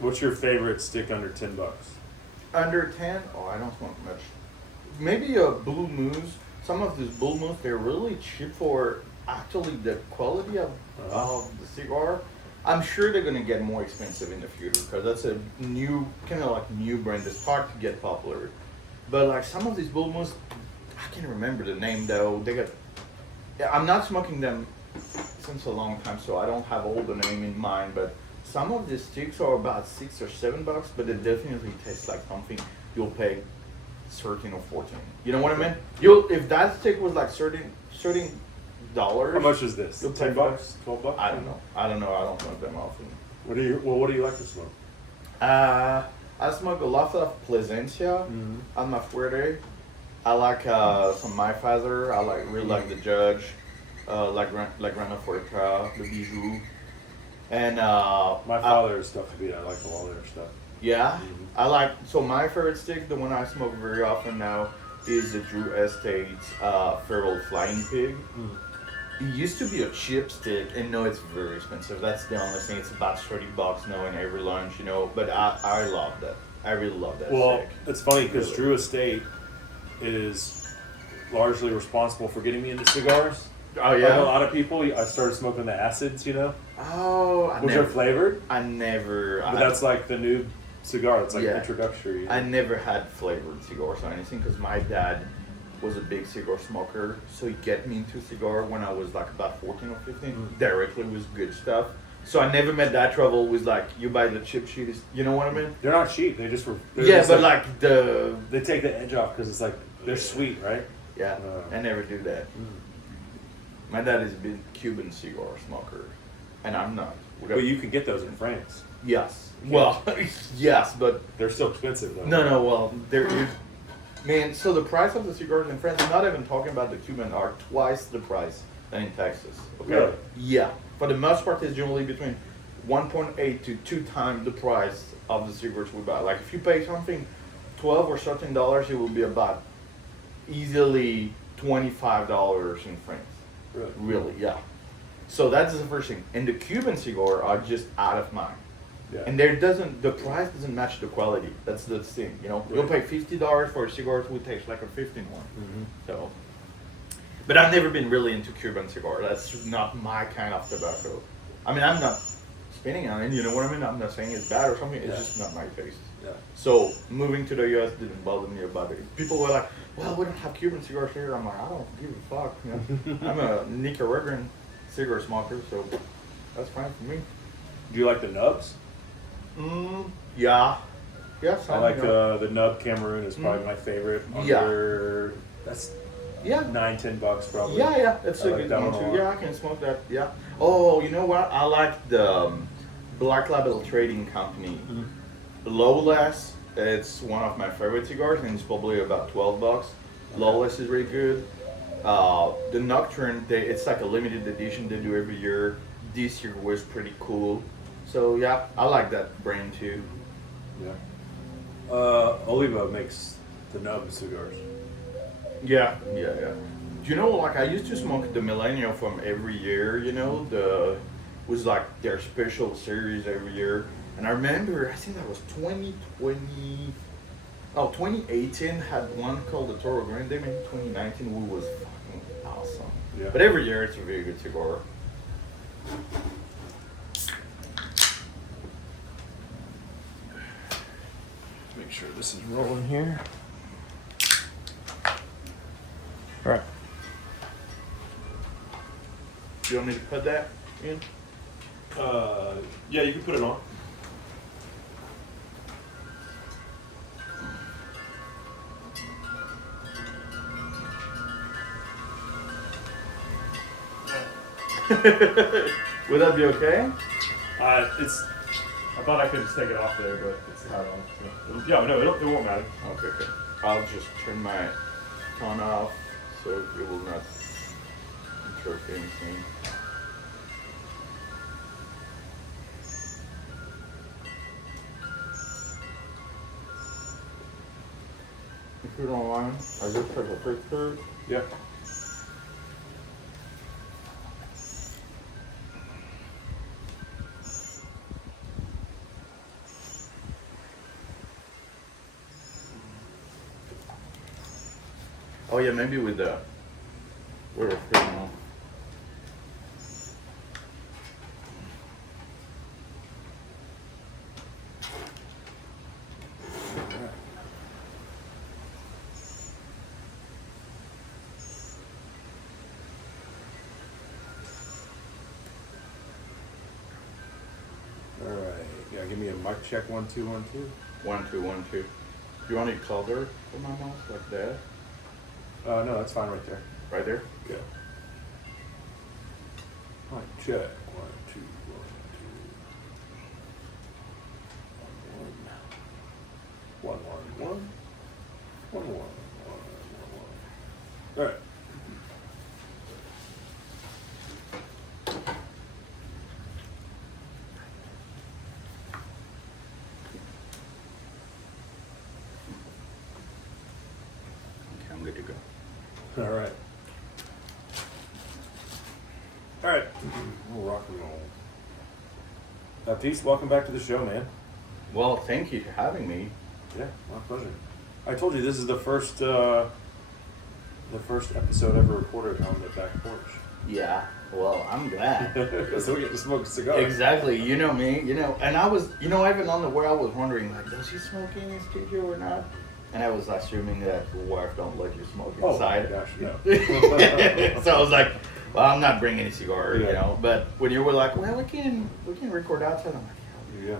What's your favorite stick under $10? Under 10? Oh, I don't smoke much. Maybe a Blue Moose. Some of these Blue Moose, they're really cheap for actually the quality of the cigar. I'm sure they're gonna get more expensive in the future because that's a new kind of like new brand that's hard to get popular. But like some of these Blue Moose, I can't remember the name though. They got. Yeah, I'm not smoking them since a long time, so I don't have all the name in mind. But some of the sticks are about $6 or $7, but they definitely taste like something you'll pay 13 or 14. You know what I mean? You'll if that stick was like $13. How much is this? You'll pay $10? $12? I don't know. I don't know. I don't smoke them often. What do you like to smoke? I smoke a lot of Plasencia on my fuerte. I like some My Father. I really like the Judge, like Grana Forca, the Bijou, and My Father is stuff to beat. I like all their stuff. Yeah, I like. So my favorite stick, the one I smoke very often now, is the Drew Estate's Feral Flying Pig. It used to be a cheap stick, and now it's very expensive. That's the only thing. It's about $30 now in every lunch, you know. But I love that. I really love that stick. It's funny because Really. Drew Estate is largely responsible for getting me into cigars. Oh Like yeah. a lot of people, I started smoking the acids, Oh, which are flavored. I never. But that's like the new cigar. It's like Yeah. introductory. I never had flavored cigars or anything because my dad was a big cigar smoker, so he get me into cigar when I was like about 14 or 15. Directly with good stuff. So I never met that trouble with like you buy the chip sheet. You know what I mean? They're not cheap. They just were. Yeah, but like the they take the edge off because it's like they're sweet, right? yeah, I never do that. My dad is a big Cuban cigar smoker, and I'm not. But you can get those in France. Yes. Well, yes, but They're still expensive though. no. Well, there is. Man, so the price of the cigars in France, I'm not even talking about the Cuban, are twice the price than in Texas. Okay? Really? Yeah. For the most part, it's generally between 1.8 to 2 times the price of the cigarettes we buy. Like if you pay something $12 or $13, it will be about easily $25 in France. Really, yeah. So that's the first thing. And the Cuban cigar are just out of mind. Yeah. And the price doesn't match the quality. That's the thing, you know. You'll pay $50 for a cigar that would taste like a 15 one. So, but I've never been really into Cuban cigar. That's not my kind of tobacco. I mean, I'm not spinning on it. You know what I mean? I'm not saying it's bad or something. It's just not my taste. Yeah. So moving to the U.S. didn't bother me about it. People were like, "Well, we don't have Cuban cigars here." I'm like, I don't give a fuck. You know? I'm a Nicaraguan cigar smoker, so that's fine for me. Do you like the nubs? Yeah. Yes, I like the nub Cameroon is probably my favorite. Yeah. That's Yeah. $9-10 probably. Yeah, that's I a like good that one one a too. lot. Yeah, I can smoke that. Yeah. Oh, you know what? I like the Black Label Trading Company. Lawless, it's one of my favorite cigars, and it's probably about $12. Lawless is really good. The Nocturne, it's like a limited edition they do every year. This year was pretty cool. So yeah, I like that brand too. Yeah. Oliva makes the nub cigars. Yeah. Do you know, like I used to smoke the Millennial from every year, you know, was like their special series every year. And I remember, I think that was 2018 had one called the Toro Grande, maybe 2019, which was fucking awesome. Yeah. But every year it's a very good cigar. Make sure this is rolling here. All right. Do you want me to put that in? Yeah, you can put it on. Would that be okay? I thought I could just take it off there, but it's not on. So. Yeah, no, it won't matter. Okay. I'll just turn my phone off so it will not interrupt anything. If you don't mind, I just take a picture. Yeah. Oh yeah, maybe with the criminal. All right. Yeah, give me a mic check. 1 2 1 2. 1 2 1 2. You want it closer for my mouse like that? No, that's fine right there. Right there. Yeah. Mic check. 1 2 1 2. 1 1 1 1 1 1 1 1 1. All right. Okay, I'm good to go. All right. All right. We'll rock and roll. Baptiste, welcome back to the show, man. Well, thank you for having me. Yeah, my pleasure. I told you this is the first episode ever recorded on the back porch. Yeah. Well, I'm glad. So we get to smoke a cigar. Exactly. You know me. And I was, even on the way, I was wondering, like, does she smoke in his studio or not? And I was assuming that your wife don't let you smoke inside. Oh my gosh, no. So I was like, well, I'm not bringing a cigar, Yeah. But when you were like, well, we can record outside, I'm like, Yeah.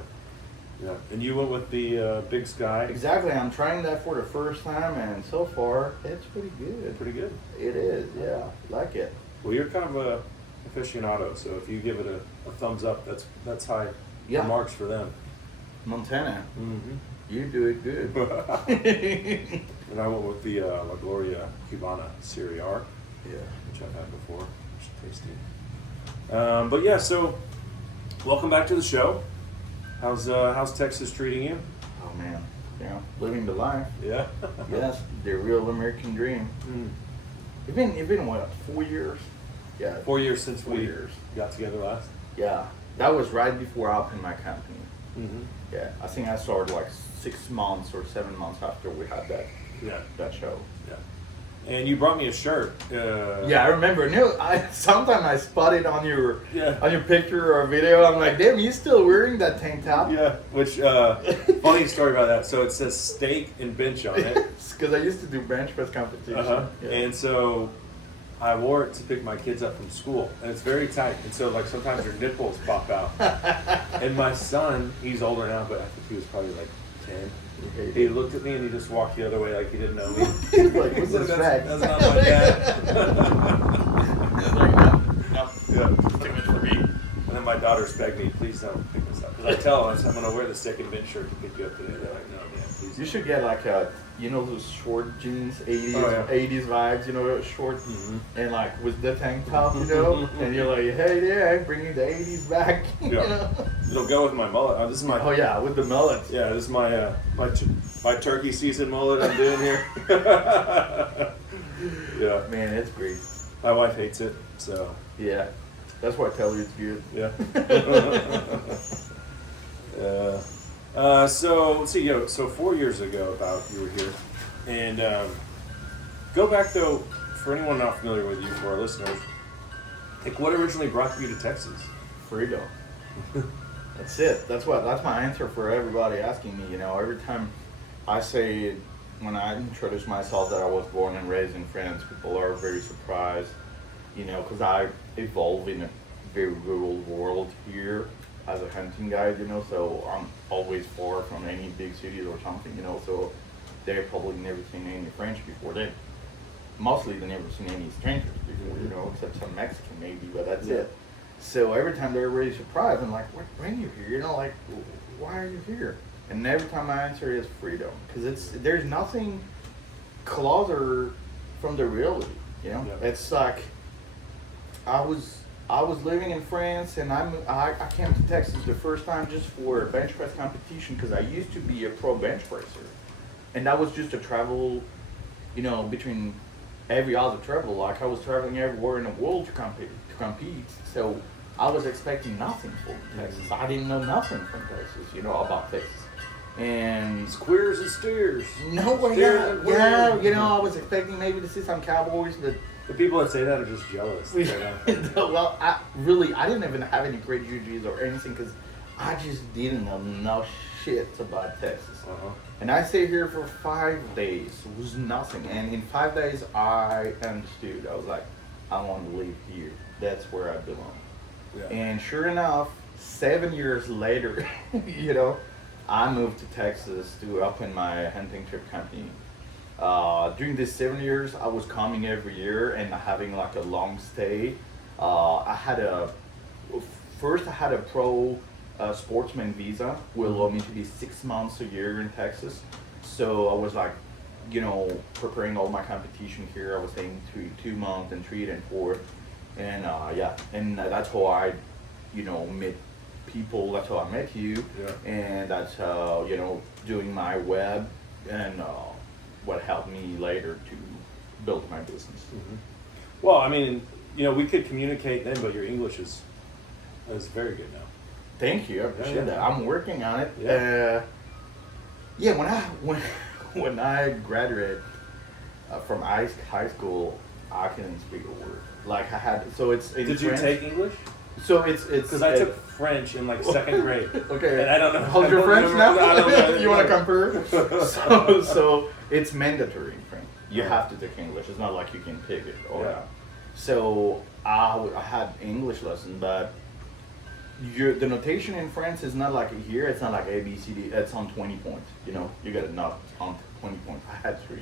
Yeah. And you went with the Big Sky. exactly. I'm trying that for the first time, and so far, it's pretty good. Pretty good. It is, yeah. Like it. Well, you're kind of a aficionado, so if you give it a thumbs up, that's high marks for them. Montana, Mm-hmm. you do it good. And I went with the La Gloria Cubana Serie R, Yeah. which I've had before, which is tasty. But yeah, so welcome back to the show. How's Texas treating you? Oh man, living the life. Yeah. Yes, the real American dream. Mm. It's been what, 4 years? Yeah. 4 years since 4 we years. got together last. Yeah, that was right before I opened my company. Mm-hmm. Yeah, I think I started like 6 months or 7 months after we had that show. Yeah. And you brought me a shirt. Yeah, I remember. Sometimes I spotted on your Yeah. picture or video. I'm like, damn, you still wearing that tank top? Yeah. Which funny story about that. So it says steak and bench on it. Because I used to do bench press competition. Uh-huh. Yeah. And so I wore it to pick my kids up from school, and it's very tight. And so like sometimes your nipples pop out. And my son, he's older now, but I think he was probably like 10. He looked at me and he just walked the other way like he didn't know me. Like, what's this fact? That's not my dad. No, Yeah. too much for me. And then my daughters begged me, please don't pick this up. Because I tell them, I'm going to wear the steak and bench shirt to pick you up today. They're like, no, man, please. You should get like those short jeans, 80s, Oh, yeah. 80s vibes, short Mhm. and like with the tank top, and you're like, hey, yeah, I'm bringing the 80s back. Yeah. It'll go with my mullet. This is my. Oh yeah, with the mullets. Yeah, this is my my turkey season mullet I'm doing here. Yeah. Man, it's great. My wife hates it, so Yeah, that's why I tell you it's good. yeah. So let's see. So 4 years ago, about you were here, and go back though. For anyone not familiar with you, for our listeners, like what originally brought you to Texas? Freedom. That's it. That's my answer for everybody asking me. Every time I say, when I introduce myself that I was born and raised in France, people are very surprised. Because I evolved in a very rural world here as a hunting guide. So I'm always far from any big cities or something. So they've probably never seen any French before. Mostly they never seen any strangers before. Except some Mexican maybe, but that's it. So every time they're really surprised, I'm like, what bring you here? Like, why are you here? And every time my answer is freedom, because there's nothing closer from the reality. It's like I was living in France, and I came to Texas the first time just for a bench press competition because I used to be a pro bench presser, and that was just a travel, between every other travel. Like I was traveling everywhere in the world to compete. So I was expecting nothing from Texas. I didn't know nothing from Texas, about Texas. And Squares and steers. no way, Steers and yeah, wheels. you know, I was expecting maybe to see some cowboys, but The people that say that are just jealous. well, I didn't even have any prejudices or anything because I just didn't know no shit about Texas. Uh-huh. And I stayed here for 5 days. It was nothing. And in 5 days, I understood. I was like, I want to live here. That's where I belong. Yeah. And sure enough, 7 years later, you know, I moved to Texas to open my hunting trip company. During these 7 years, I was coming every year and having like a long stay. I had a pro sportsman visa, will allow me to be 6 months a year in Texas. So I was like, you know, preparing all my competition here. I was staying 2 months and 3 and 4, and and that's how I, you know, met people. That's how I met you, and that's how, you know, doing my web and what helped me later to build my business. Mm-hmm. Well, I mean, you know, we could communicate then, but your English is very good now. Thank you, I appreciate that. I'm working on it. Yeah. When I graduated from high school, I couldn't speak a word. Like I had, so it's in Did French. you take English? So it's Because I took French in like 2nd grade. Okay. And I don't know. How's your French now? I don't know. You want to compare? So it's mandatory in French. You have to take English. It's not like you can pick it. So I had English lesson, but the notation in France is not like here. It's not like A, B, C, D. It's on 20 points. You know, you got it not on 20 points. I had 3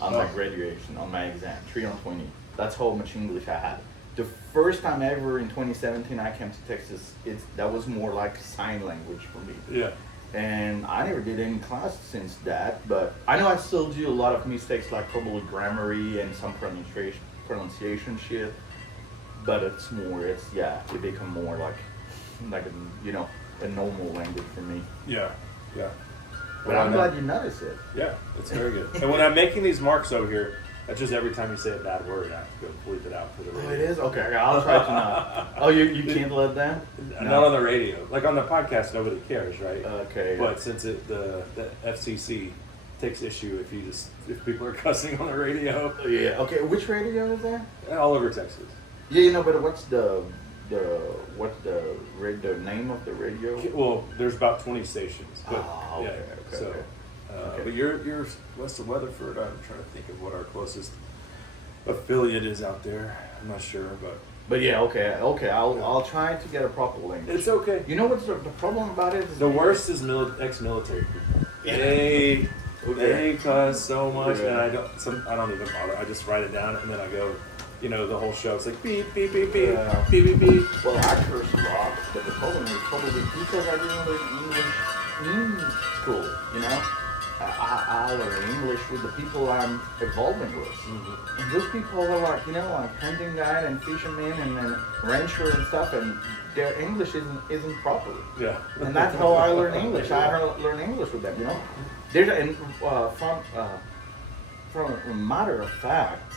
on my graduation, on my exam. 3 on 20. That's how much English I had. The first time ever in 2017 I came to Texas, that was more like sign language for me. Yeah. And I never did any class since that, but I know I still do a lot of mistakes, like probably grammary and some pronunciation shit. But it become more like a, you know, a normal language for me. Yeah. Yeah. But I'm glad you noticed it. Yeah, it's very good. And when I'm making these marks over here, that's just every time you say a bad word, I have to go bleep it out for the radio. Oh, it is? Okay, I'll try to not. Oh, you can't let that? No. Not on the radio. Like on the podcast, nobody cares, right? Okay. But since the FCC takes issue if people are cussing on the radio. Yeah. Okay. Which radio is that? All over Texas. Yeah, you know, but what's the name of the radio? Well, there's about 20 stations. But, okay. So, Okay. But you're west of Weatherford. I'm trying to think of what our closest affiliate is out there. I'm not sure, But yeah, okay. I'll try to get a proper language. it's okay. You know what's the problem about it? Is The worst is ex-military people. Yeah. They cuss so much, Yeah. and I don't even bother. I just write it down, and then I go, you know, the whole show. It's like beep beep beep beep beep beep beep. Well, I curse a lot, but the problem is probably because I didn't learn English in school. You know, I learn English with the people I'm evolving with, and those people are like, you know, like hunting guide and fishermen and then rancher and stuff, and their English isn't proper. Yeah. And that's how I learn English. I learn English with them, you know. From a matter of fact,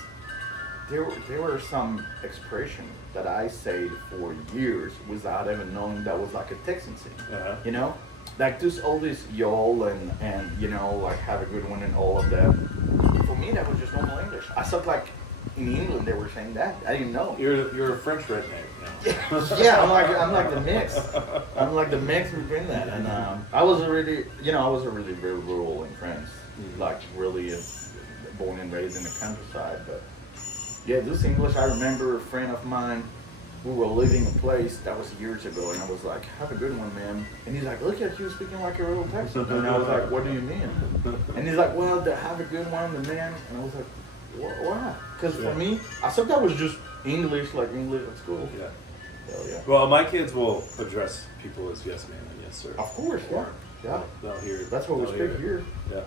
there were some expressions that I said for years without even knowing that was like a Texan thing. You know, like all this y'all and you know, like have a good one and all of that. For me, that was just normal English. I thought like in England they were saying that. I didn't know. You're a French redneck now. Yeah, I'm like the mix. I'm like the mix between that. And I was really very rural in France, like really born and raised in the countryside. But yeah, this English, I remember a friend of mine. We were living in a place that was years ago, and I was like, "Have a good one, man." And he's like, "Look at you speaking like a real Texan." And I was like, "What do you mean?" And he's like, "Well, have a good one, the man." And I was like, "Why?" Because for me, I thought that was just English, like English at school. Yeah. So, yeah. Well, my kids will address people as yes ma'am and yes sir. Of course, yeah. Yeah. They'll hear. That's what we speak here. Yeah.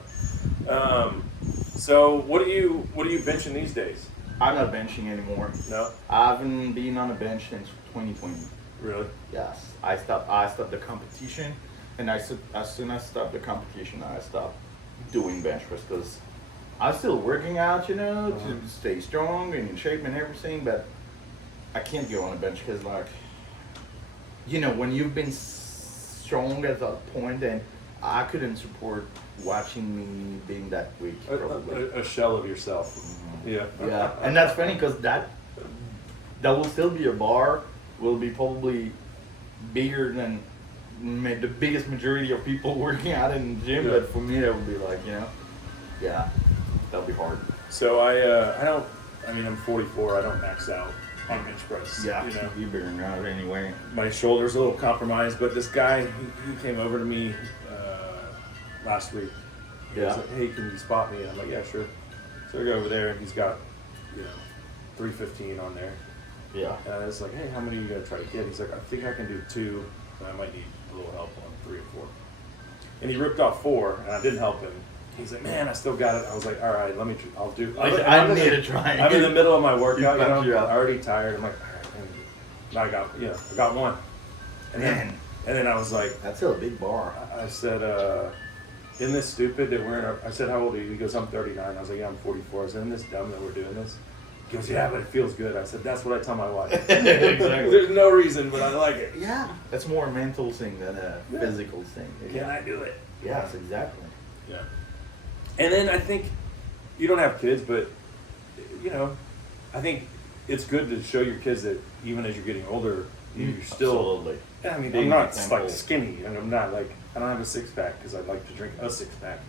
So what are you benching these days? I'm not benching anymore. No. I haven't been on a bench since 2020. Really? Yes. I stopped the competition, and as soon as I stopped the competition, I stopped doing bench press because I'm still working out, you know, to stay strong and in shape and everything, but I can't go on a bench because, like, you know, when you've been strong at that point, and I couldn't support watching me being that weak. Probably. A shell of yourself. Mm-hmm. Yeah. Yeah, and that's funny because that will still be a bar. Will be probably bigger than the biggest majority of people working out in the gym. Yeah. But for me, that would be like, yeah, that'll be hard. So I don't. I mean, I'm 44. I don't max out on bench press. Yeah, You know, you burn out anyway. my shoulder's a little compromised, but this guy, he came over to me last week. He was Yeah. like, hey, can you spot me? And I'm like, yeah, sure. So I go over there, and he's got, 315 on there. Yeah. And I was like, hey, how many are you gonna try to get? He's like, I think I can do 2, but I might need a little help on 3 or 4. And he ripped off 4, and I didn't help him. He's like, man, I still got it. I was like, all right, I'll do. I need to try. I'm in the middle of my workout, You I'm up. already tired. I'm like, all right, and I got 1. And Man. then I was like, That's still a big bar. I said, isn't this stupid that we're in our, I said, how old are you? He goes, I'm 39. I was like, yeah, I'm 44. I said, isn't this dumb that we're doing this? He goes, yeah, but it feels good. I said, that's what I tell my wife. Exactly. There's no reason, but I like it. Yeah. That's more a mental thing than a physical thing. Can I do it? Yes, exactly. Yeah. And then I think you don't have kids, but I think it's good to show your kids that even as you're getting older, you're still. Absolutely. I mean, Being I'm not example. like skinny, and I'm not like I don't have a 6-pack because I'd like to drink a 6-pack.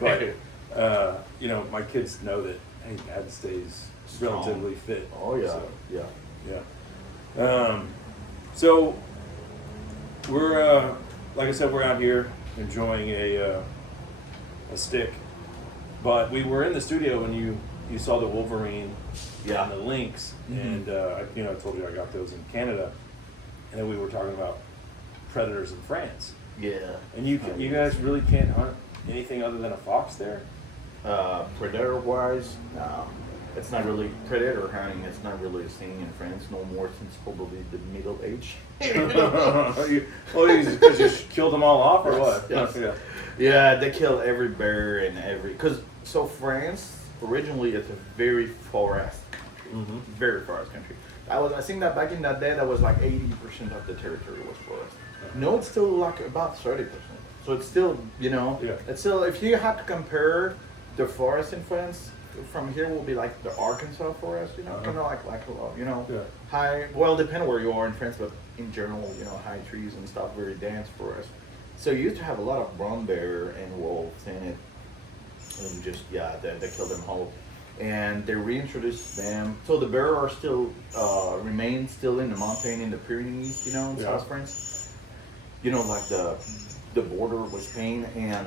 But my kids know that hey, Dad stays Strong. relatively fit. Oh yeah, So, yeah. yeah. So we're like I said, we're out here enjoying a stick. But we were in the studio when you saw the Wolverine Yeah. and the Lynx, Mhm. and I told you I got those in Canada, and then we were talking about predators in France. Yeah. And you guys really can't hunt anything other than a fox there? Predator wise, it's not really predator hunting. It's not really a thing in France no more since probably the Middle Age. Because you killed them all off, or what? Yes. Yeah. Yeah, they kill every bear and so France originally it's a very forest country, Mhm. very forest country. I think that back in that day that was like 80% of the territory was forest. No, it's still like about 30%. So it's still Yeah. it's still if you have to compare the forest in France from here will be like the Arkansas forest, kind of like Yeah. high. Well, depending where you are in France, but in general, high trees and stuff, very dense forest. So you used to have a lot of brown bear and wolves in it, and just they killed them whole, and they reintroduced them. So the bear are still remain still in the mountain in the Pyrenees, in Yeah. South France. Like the border with Spain, and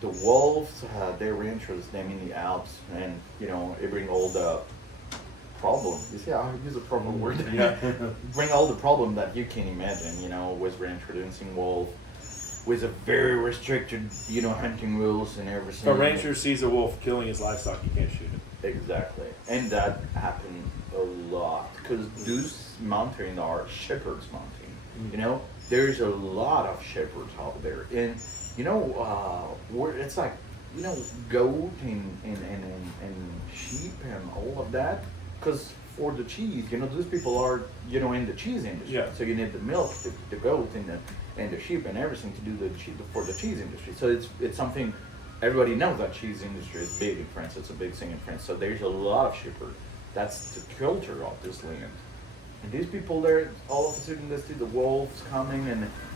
the wolves they reintroduced them in the Alps, and it bring all the problem. You see, I use a proper word. Yeah. Bring all the problem that you can imagine, with reintroducing wolf, with a very restricted, hunting rules and everything. If a rancher sees a wolf killing his livestock, you can't shoot it. Exactly, and that happened a lot because those mountains are shepherds' mountain. There's a lot of shepherds out there, and where it's like goat and sheep and all of that, because for the cheese, those people are in the cheese industry. Yeah. So you need the milk, the goat, and the sheep and everything to do for the cheese industry. So it's something everybody knows that cheese industry is big in France. It's a big thing in France. So there's a lot of shepherd. That's the culture of this land. And these people there, all of a sudden they see the wolves coming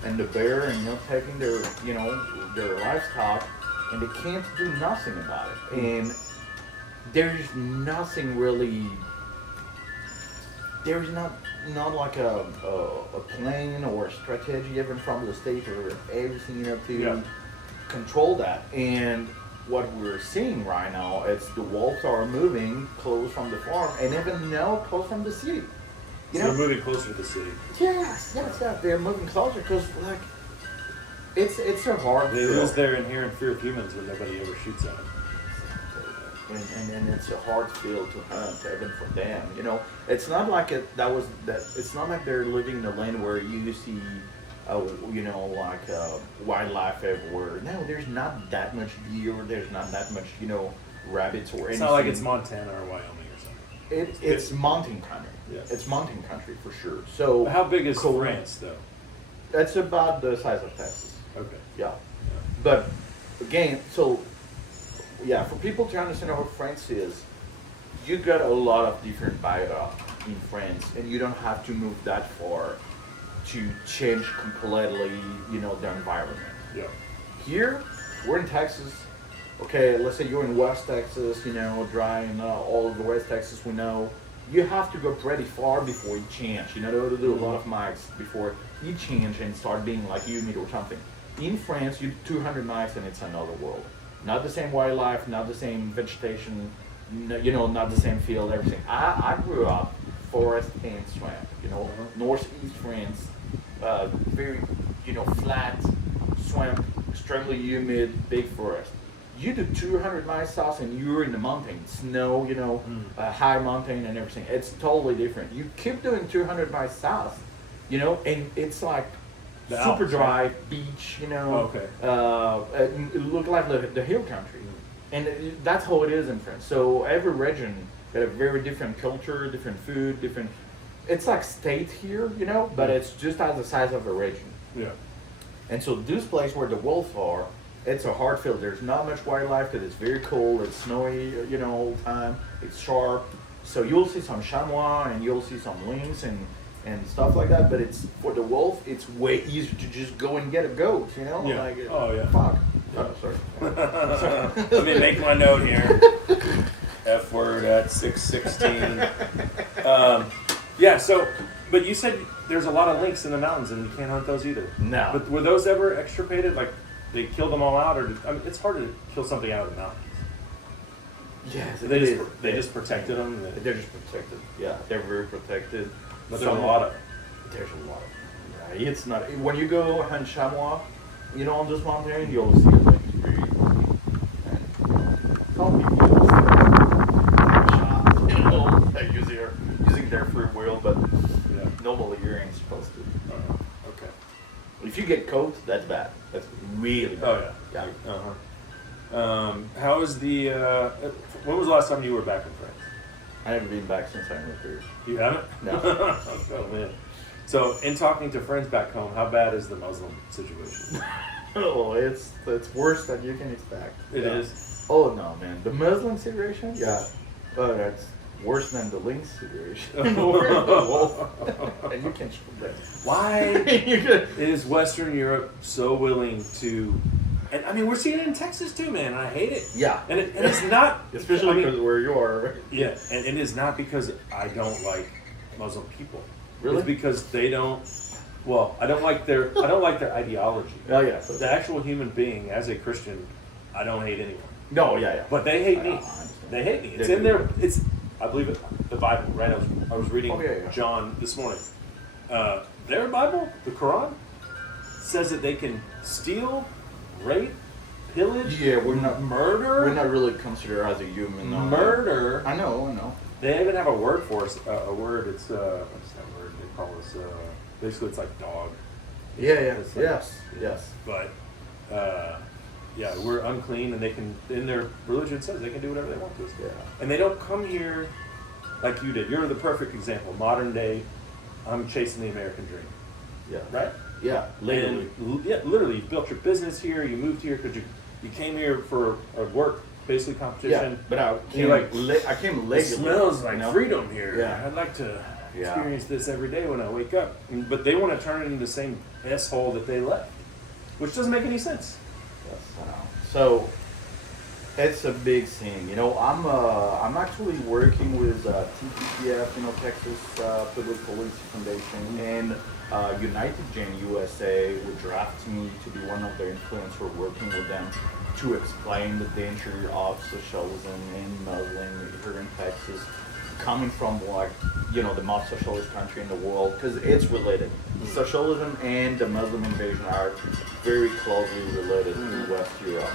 and the bear and taking their their livestock, and they can't do nothing about it. And there's nothing really. There's not like a plan or a strategy even from the state or everything to control that. And what we're seeing right now, it's the wolves are moving close from the farm and even now close from the city. So they're moving closer to the city. Yes, they're moving closer because it's a hard. They lose their inherent fear of humans when nobody ever shoots at them. And it's a hard field to hunt even for them. It's not like it's not like they're living in a land where you see, wildlife everywhere. No, there's not that much deer. There's not that much, rabbits or anything. It's not like it's Montana or Wyoming or something. It's mountain country. Yeah. It's mountain country for sure. So How big is France, though? It's about the size of Texas. Okay. Yeah. But again, so yeah, for people to understand how France is, you got a lot of different biota in France, and you don't have to move that far to change completely, the environment. Yeah. Here, we're in Texas. Okay, let's say you're in West Texas, dry and all of the West Texas we know. You have to go pretty far before you change. They have to do a lot of miles before you change and start being like humid or something. In France, you do 200 miles and it's another world. Not the same wildlife, not the same vegetation, not the same field, everything. I grew up forest and swamp, northeast France, very, flat, swamp, extremely humid, big forest. You do 200 miles south and you're in the mountains, snow, high mountain and everything. It's totally different. You keep doing 200 miles south, and it's like The super Alps, dry right? beach, Okay. It look like the hill country. And that's how it is in France. So every region got a very different culture, different food, different. It's like state here, but it's just as the size of a region. Yeah. And so this place where the wolves are, it's a hard field. There's not much wildlife because it's very cold. It's snowy, all the time. It's sharp. So you'll see some chamois and you'll see some lynx and stuff like that. But it's for the wolf, it's way easier to just go and get a goat. Yeah. Like, Oh, yeah. Fuck. Yeah. Oh, sorry. Let me make my note here. F word at 6:16. Yeah. So, but you said there's a lot of lynx in the mountains, and you can't hunt those either. No. But were those ever extirpated? Like they killed them all out, or it's hard to kill something out of the mountains. Yes, They just protected them. They're just protected. Yeah, they're very protected. But there's a lot of. There's a lot of. Yeah, it's not. When you go hunt chamois, on this mountain, you'll see it like very easy. And some people shot, like using their free will, but Yeah. normally you ain't supposed to. Okay. If you get caught, that's bad. That's really bad. Oh yeah. How is the? When was the last time you were back in France? I haven't been back since I moved here. You haven't? No. Oh man. So, in talking to friends back home, how bad is the Muslim situation? Oh, it's worse than you can expect. It is. Oh no, man, the Muslim situation? Yeah. Oh, that's worse than the lynx situation. And you can shoot that. Why is Western Europe so willing to? And I mean, we're seeing it in Texas too, man. And I hate it. Yeah. And it's not, especially because where you are. Yeah, and it is not because I don't like Muslim people. Really? It's because they don't. Well, I don't like their ideology. Oh yeah. The actual human being, as a Christian, I don't hate anyone. No, yeah. But they hate me. I understand. They hate me. It's They in do. there. It's, I believe it, the Bible, right? I was reading John this morning. Their Bible, the Quran, says that they can steal, rape, pillage, Yeah, we're not murder. We're not really considered as a human. No. Murder. I know. They even have a word for us. A word. It's what's that word? They call us. Basically, it's like dog. Yeah. It's like- Yes. But yeah, we're unclean, and they can. In their religion says they can do whatever they want to us. Yeah. And they don't come here like you did. You're the perfect example. Modern day, I'm chasing the American dream. Yeah. Right? Yeah. Legally. Literally, you built your business here. You moved here because you came here for a work, basically competition. Yeah, but I came, I came It legally. smells like freedom here. Yeah. I'd like to Yeah. experience this every day when I wake up. But they want to turn it into the same S-hole that they left, which doesn't make any sense. Yes, so it's a big thing. I'm actually working with TPPF, Texas Public Policy Foundation, and United Gen USA would draft me to be one of their influencers working with them to explain the danger of socialism in Muslim here in Texas, coming from the most socialist country in the world, because it's related. Socialism and the Muslim invasion are very closely related to West Europe.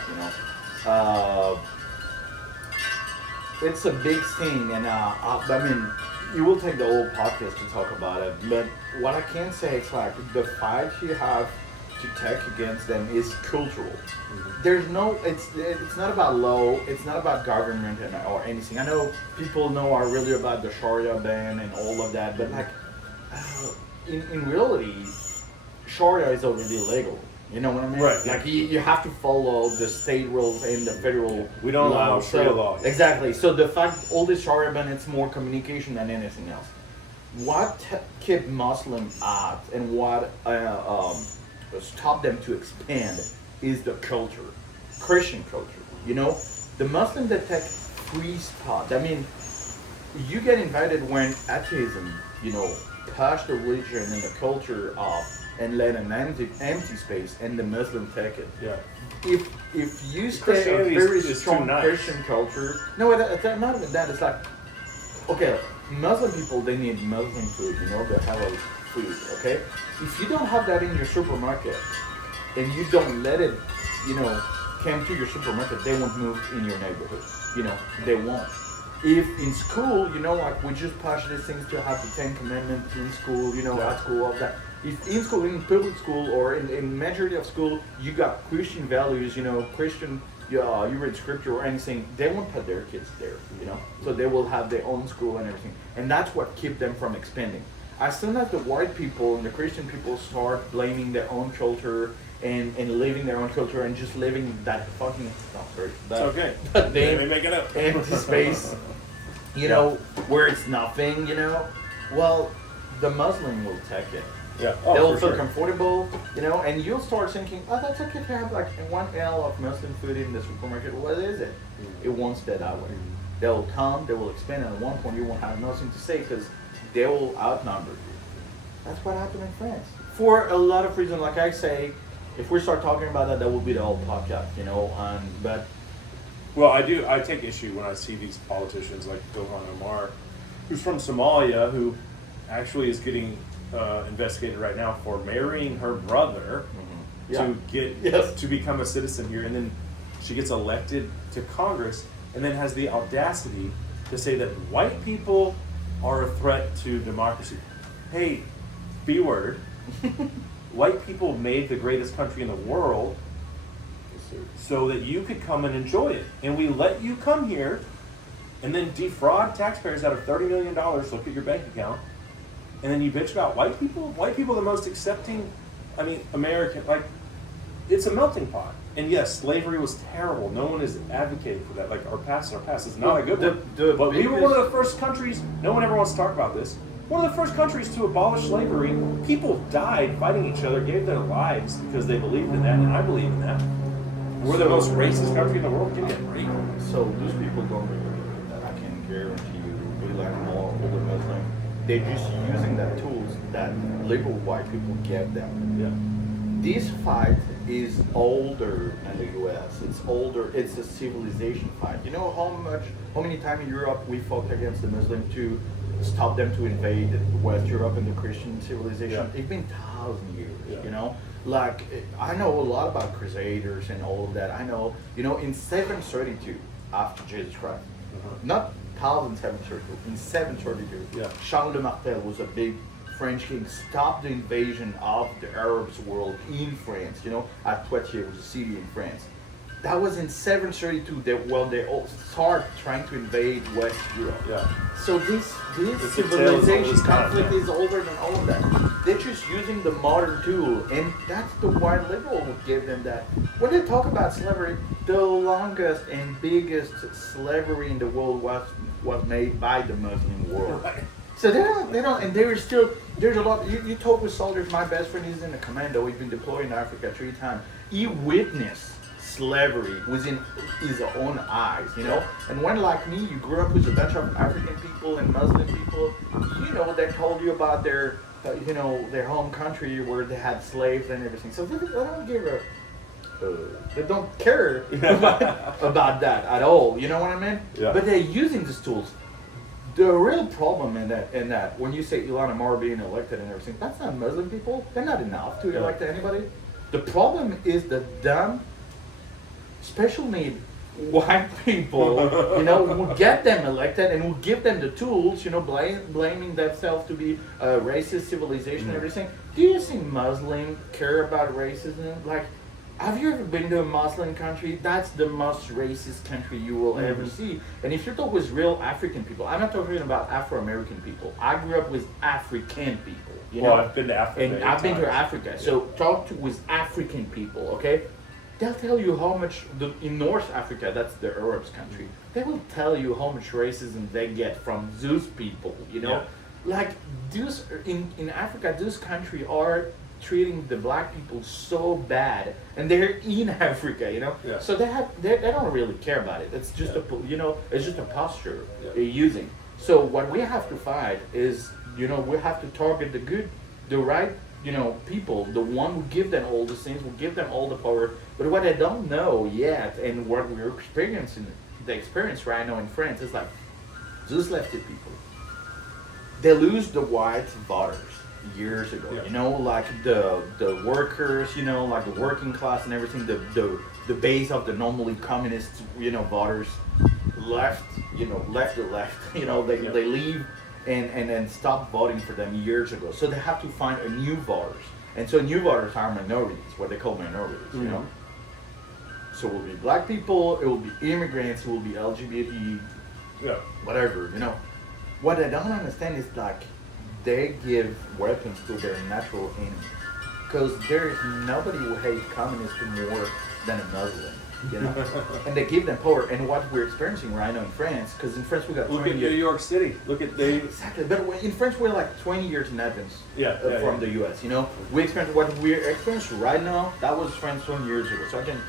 It's a big thing, and I mean, you will take the whole podcast to talk about it, but what I can say is the fight you have to take against them is cultural. There's it's not about law, it's not about government or anything. I know people are really about the Sharia ban and all of that, but in reality, Sharia is already legal. You know what I mean? Right. Like you have to follow the state rules and the federal. We don't allow law. Sharia law. Exactly. So the fact all this Sharia ban, it's more communication than anything else. What kept Muslim out and what stopped them to expand is the culture, Christian culture. You know, the Muslims that take free spot. I mean, you get invited when atheism, you know, push the religion and the culture off and let an empty space, and the Muslim take it. Yeah. If you stay a very strong Christian culture, no, not even that. It's like, okay, Muslim people, they need Muslim food, you know, the halal food. Okay, if you don't have that in your supermarket, and you don't let it, you know, come to your supermarket, they won't move in your neighborhood. You know, they won't. If in school, you know, like we just push these things to have the 10 Commandments in school, you know, at school, all that. If in school, in public school, or in majority of school, you got Christian values, you know, Christian, you read scripture or anything, they won't put their kids there, you know. So they will have their own school and everything. And that's what keeps them from expanding. As soon as the white people and the Christian people start blaming their own culture and living their own culture and just living that fucking, That's okay. But They may make it up. empty space, you know, where it's nothing, you know, well, the Muslim will take it. Yeah. They'll for feel sure. comfortable, you know, and you'll start thinking, oh, that's okay to have like 1 L of Muslim food in the supermarket. What is it? It won't stay that way. They'll come, they will expand, and at one point you won't have nothing to say because they will outnumber you. That's what happened in France. For a lot of reasons, like I say, if we start talking about that, that will be the whole podcast, you know, but... Well, I take issue when I see these politicians like Ilhan Omar, who's from Somalia, who actually is getting investigated right now for marrying her brother to get to become a citizen here, and then she gets elected to Congress, and then has the audacity to say that white people are a threat to democracy. Hey, B word. White people made the greatest country in the world so that you could come and enjoy it. And we let you come here and then defraud taxpayers out of $30 million, look at your bank account, and then you bitch about white people? White people are the most accepting, I mean, American, like, it's a melting pot. And yes, slavery was terrible. No one is advocating for that. Like, our past is not a good one. But we were one of the first countries, no one ever wants to talk about this, one of the first countries to abolish slavery. People died fighting each other, gave their lives because they believed in that, and I believe in that. We're the most racist country in the world. Give me a break. So those people don't really believe that. I can guarantee you, we like more older Muslim. They're just using that tools that liberal white people gave them. Yeah. This fight is older than the U.S. It's older. It's a civilization fight. You know how many times in Europe we fought against the Muslim to stop them to invade West Europe and the Christian civilization? Yeah. It's been 1,000 years. Yeah. You know, like I know a lot about Crusaders and all of that. I know, you know, in 732 after Jesus Christ, not 1732, in 732, Yeah. Charles de Martel was a big French king, stopped the invasion of the Arabs world in France, you know, at Poitiers, was a city in France. That was in 732 that they all start trying to invade West Europe. Yeah. So this It's civilization this time, conflict yeah. is older than all of that. They're just using the modern tool, and that's the white liberal who gave them that. When they talk about slavery, the longest and biggest slavery in the world was made by the Muslim world. Right. So they don't, and there's a lot. You talk with soldiers. My best friend is in the commando. He's been deployed in Africa 3 times. He witnessed slavery within his own eyes, you know. And when, like me, you grew up with a bunch of African people and Muslim people, you know, they told you about their, you know, their home country where they had slaves and everything. So they don't give a, they don't care about that at all. You know what I mean? Yeah. But they're using these tools. The real problem in that when you say Ilhan Omar being elected and everything, that's not Muslim people. They're not enough to elect anybody. The problem is the dumb, special need white people, you know, who get them elected and who give them the tools, you know, blaming themselves to be a racist civilization and everything. Do you think Muslims care about racism? Like, have you ever been to a Muslim country? That's the most racist country you will ever see. And if you talk with real African people, I'm not talking about Afro-American people. I grew up with African people. You know, I've been to Africa. and I've been to Africa. So with African people, okay? They'll tell you how much in North Africa, that's the Arabs country. They will tell you how much racism they get from those people. You know, like those in Africa, those countries are treating the black people so bad, and they're in Africa, you know. Yeah. So they don't really care about it. It's just it's just a posture they're using. So what we have to fight is, we have to target the right, people, the one who give them all the things, who give them all the power. But what I don't know yet, and what we're experiencing, the experience right now in France is like those lefty people, they lose the white voters years ago. Like the workers, like the working class and everything, the base of the normally communist, voters left the left, they leave and stop voting for them years ago. So they have to find a new voters. And so new voters are minorities, what they call minorities, So it will be black people, it will be immigrants, it will be LGBT, whatever, What I don't understand is like they give weapons to their natural enemy. Because there is nobody who hates communists more than a Muslim, and they give them power. And what we're experiencing right now in France, because in France we got Look at New York City. Look at they exactly. But in France we're like 20 years in advance from the US. We experience what we're experiencing right now. That was France 20 years ago. So I can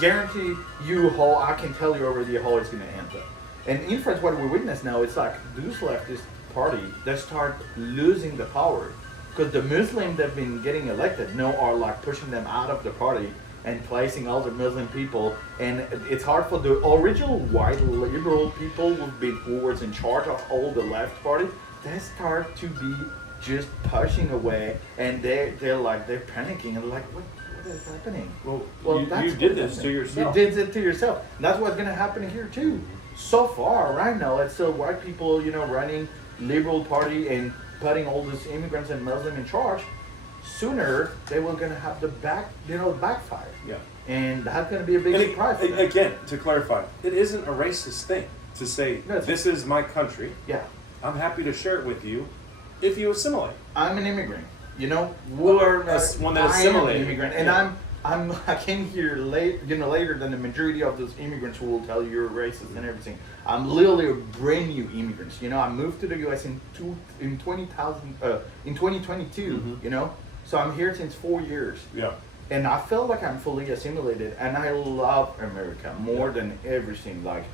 guarantee you I can tell you already how it's going to end up. And in France, what we witness now, it's like those leftist party, they start losing the power because the Muslims that have been getting elected now are like pushing them out of the party and placing all the Muslim people, and it's hard for the original white liberal people who was in charge of all the left party. They start to be just pushing away, and they're panicking and like, what is happening? Well, you did this to yourself. You did it to yourself. And that's what's going to happen here too. So far, right now, it's still white people, running liberal party and putting all these immigrants and Muslims in charge. Sooner they were going to have the backfire. Yeah. And that's going to be a big surprise for them. Again, to clarify, it isn't a racist thing to say, this is my country. Yeah. I'm happy to share it with you if you assimilate. I'm an immigrant. One that assimilated. I am an immigrant, and I came here later than the majority of those immigrants who will tell you you're racist and everything. I'm literally a brand new immigrant. I moved to the U.S. in 2022. So I'm here since 4 years. Yeah. And I feel like I'm fully assimilated, and I love America more than everything. Like,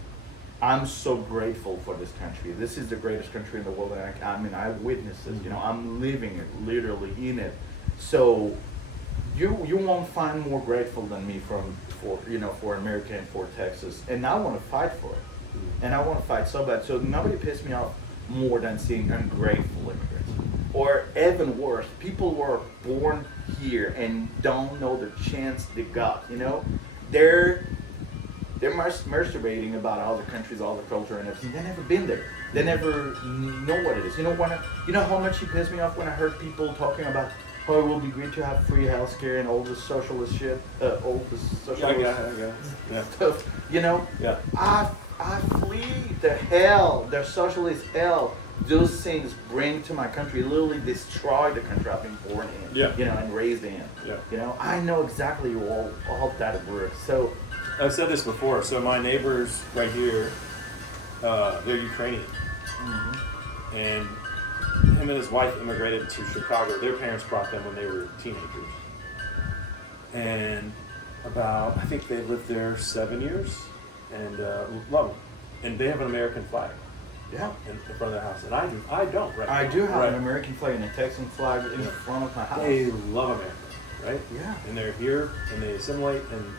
I'm so grateful for this country. This is the greatest country in the world, and I witnessed it. I'm living it, literally in it. So you won't find more grateful than me for America and for Texas, and I want to fight for it, and I want to fight so bad. So nobody pissed me off more than seeing ungrateful immigrants, or even worse, people who are born here and don't know the chance they got. They're masturbating about all the countries, all the culture, and everything. They've never been there. They never know what it is. How much it pissed me off when I heard people talking about how it will be great to have free healthcare and all this socialist shit, all this socialist stuff. Yeah. I flee the hell, the socialist hell. Those things bring to my country, literally destroy the country I've been born in. Yeah. And raised in. Yeah. I know exactly all that works. So. I've said this before. So my neighbors right here, they're Ukrainian, and him and his wife immigrated to Chicago. Their parents brought them when they were teenagers, and I think they lived there 7 years, and love them. And they have an American flag. Yeah. In front of the house, and I don't. Right. I do have an American flag and a Texan flag in front of my house. They love America, right? Yeah. And they're here, and they assimilate, and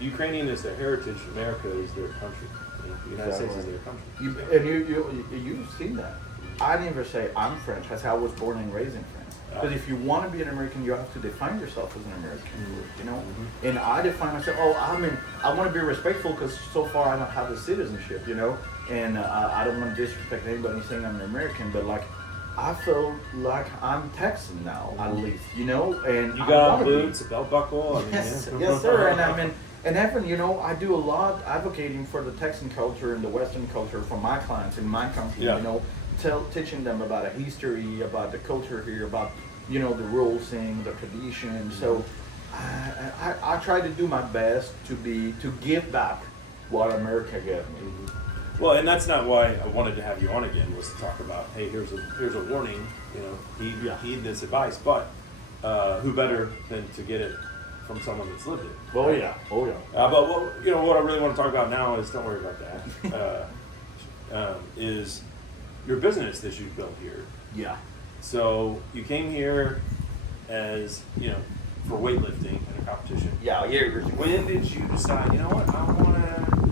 Ukrainian is their heritage. America is their country. The United States is their country. You've seen that. I never say I'm French. I say I was born and raised in France. Because if you want to be an American, you have to define yourself as an American. And I define myself. I want to be respectful because so far I don't have the citizenship. And I don't want to disrespect anybody saying I'm an American. But like, I feel like I'm Texan now, at least, and You I got wanna be. boots, a belt buckle. I mean, Yes, yeah. yes, sir. And I mean, and even, I do a lot advocating for the Texan culture and the Western culture for my clients in my company. Yeah. Teaching them about a history, about the culture here, about the rules thing, the tradition. So, I try to do my best to give back what America gave me. Well, and that's not why I wanted to have you on again, was to talk about, hey, here's a warning, heed this advice, but who better than to get it from someone that's lived it? Oh right? yeah, oh yeah. But what I really want to talk about now is, don't worry about that, is your business that you built here. Yeah. So you came here as, for weightlifting in a competition. Yeah, years ago. When did you decide, I want to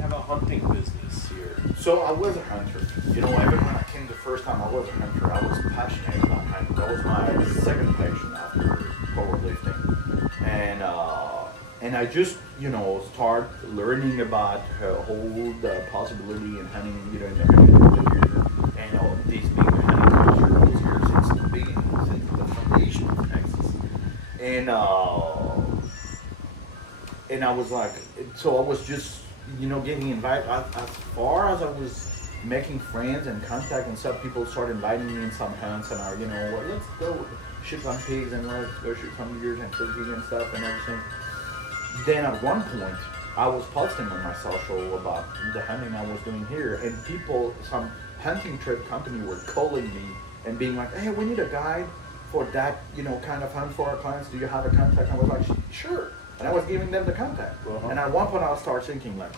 have a hunting business here? So I was a hunter. Even when I came the first time, I was a hunter. I was passionate about hunting. That was my second passion after powerlifting. And I just, start learning about whole the possibility in hunting, in the hunting culture, and all these big hunting culture was here since the beginning, since the foundation of Texas. And I was like, so I was just, getting invited as far as I was making friends and contact and stuff. People started inviting me in some hunts, and let's go shoot some pigs and let's go shoot some deer and turkey and stuff and everything. Then at one point, I was posting on my social about the hunting I was doing here, and some hunting trip company were calling me and being like, hey, we need a guide for that, kind of hunt for our clients. Do you have a contact? And I was like, sure. And I was giving them the contact. Uh-huh. And at one point, I started thinking like,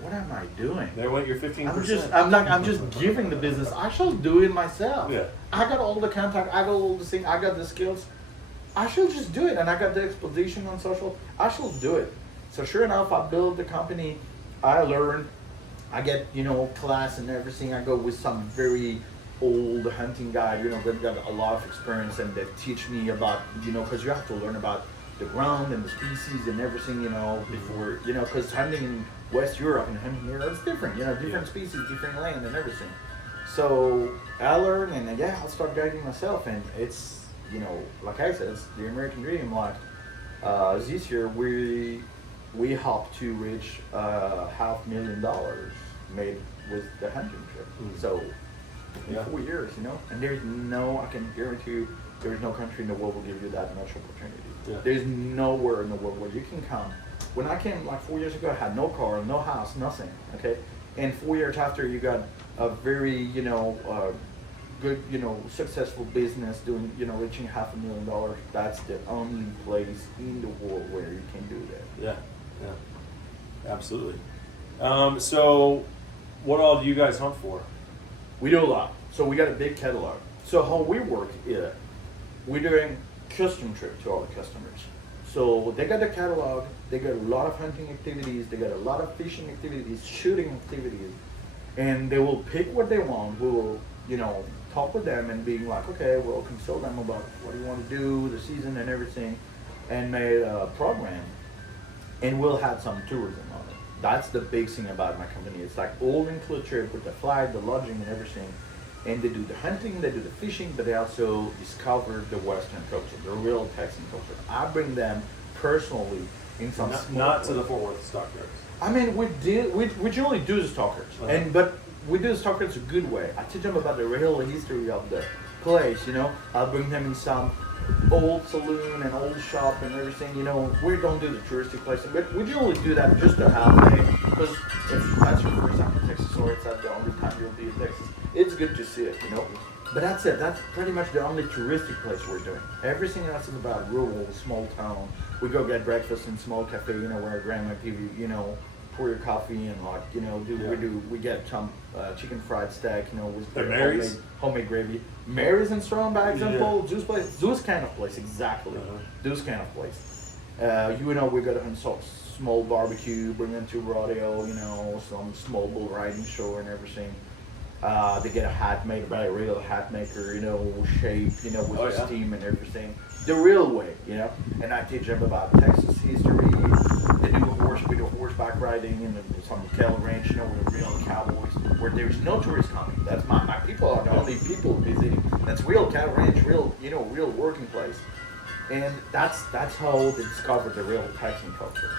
what am I doing? There went your 15%. I'm just giving the business. I should do it myself. Yeah. I got all the contact. I got all the things. I got the skills. I should just do it. And I got the exposition on social. I should do it. So sure enough, I build the company. I learn. I get, class and everything. I go with some very old hunting guy, that got a lot of experience, and they teach me about, because you have to learn about the ground and the species and everything, before, because hunting in West Europe and hunting here, it's different, different species, different land and everything. So I learned, and I'll start guiding myself, and it's, like I said, it's the American dream. Like this year, we hope to reach $500,000 made with the hunting trip. So in 4 years, and I can guarantee you, there's no country in the world will give you that much opportunity. Yeah. There's nowhere in the world where you can come. When I came like 4 years ago, I had no car, no house, nothing. Okay, and 4 years after, you got a very good successful business doing reaching $500,000. That's the only place in the world where you can do that. Yeah, absolutely. So, what all do you guys hunt for? We do a lot. So we got a big catalog. So how we work is we're doing custom trip to all the customers. So they got the catalog, they got a lot of hunting activities, they got a lot of fishing activities, shooting activities, and they will pick what they want. We will, talk with them and being like, okay, we'll consult them about what you want to do, the season and everything, and made a program, and we'll have some tourism on it. That's the big thing about my company. It's like all include trip with the flight, the lodging, and everything. And they do the hunting, they do the fishing, but they also discover the Western culture, the real Texan culture. I bring them personally in some Not to the Fort Worth stockyards. I mean, we generally do the stalkers, but we do the stalkers a good way. I teach them about the real history of the place. I'll bring them in some old saloon and old shop and everything. We don't do the touristy places, but we generally do that just to have because if that's your first time in Texas, or it's not the only time you'll be in Texas, it's good to see it. But that's it. That's pretty much the only touristic place we're doing. Everything else is about rural, small town. We go get breakfast in small cafe, where grandma give you, pour your coffee and we get some chicken fried steak, with Mary's? homemade gravy. Mary's and Strong, by example, juice place, those kind of place, exactly. Those kind of place. We got a small barbecue, bring them to rodeo, some small bull riding show and everything. They get a hat made by a real hat maker, shape, with steam and everything. the real way, you know. And I teach them about Texas history. They do we do horseback riding and some cattle ranch, you know, with real cowboys, where there's no tourists coming. That's my people are the only people visiting. That's real cattle ranch, real, you know, real working place. And that's how they discovered the real Texan culture.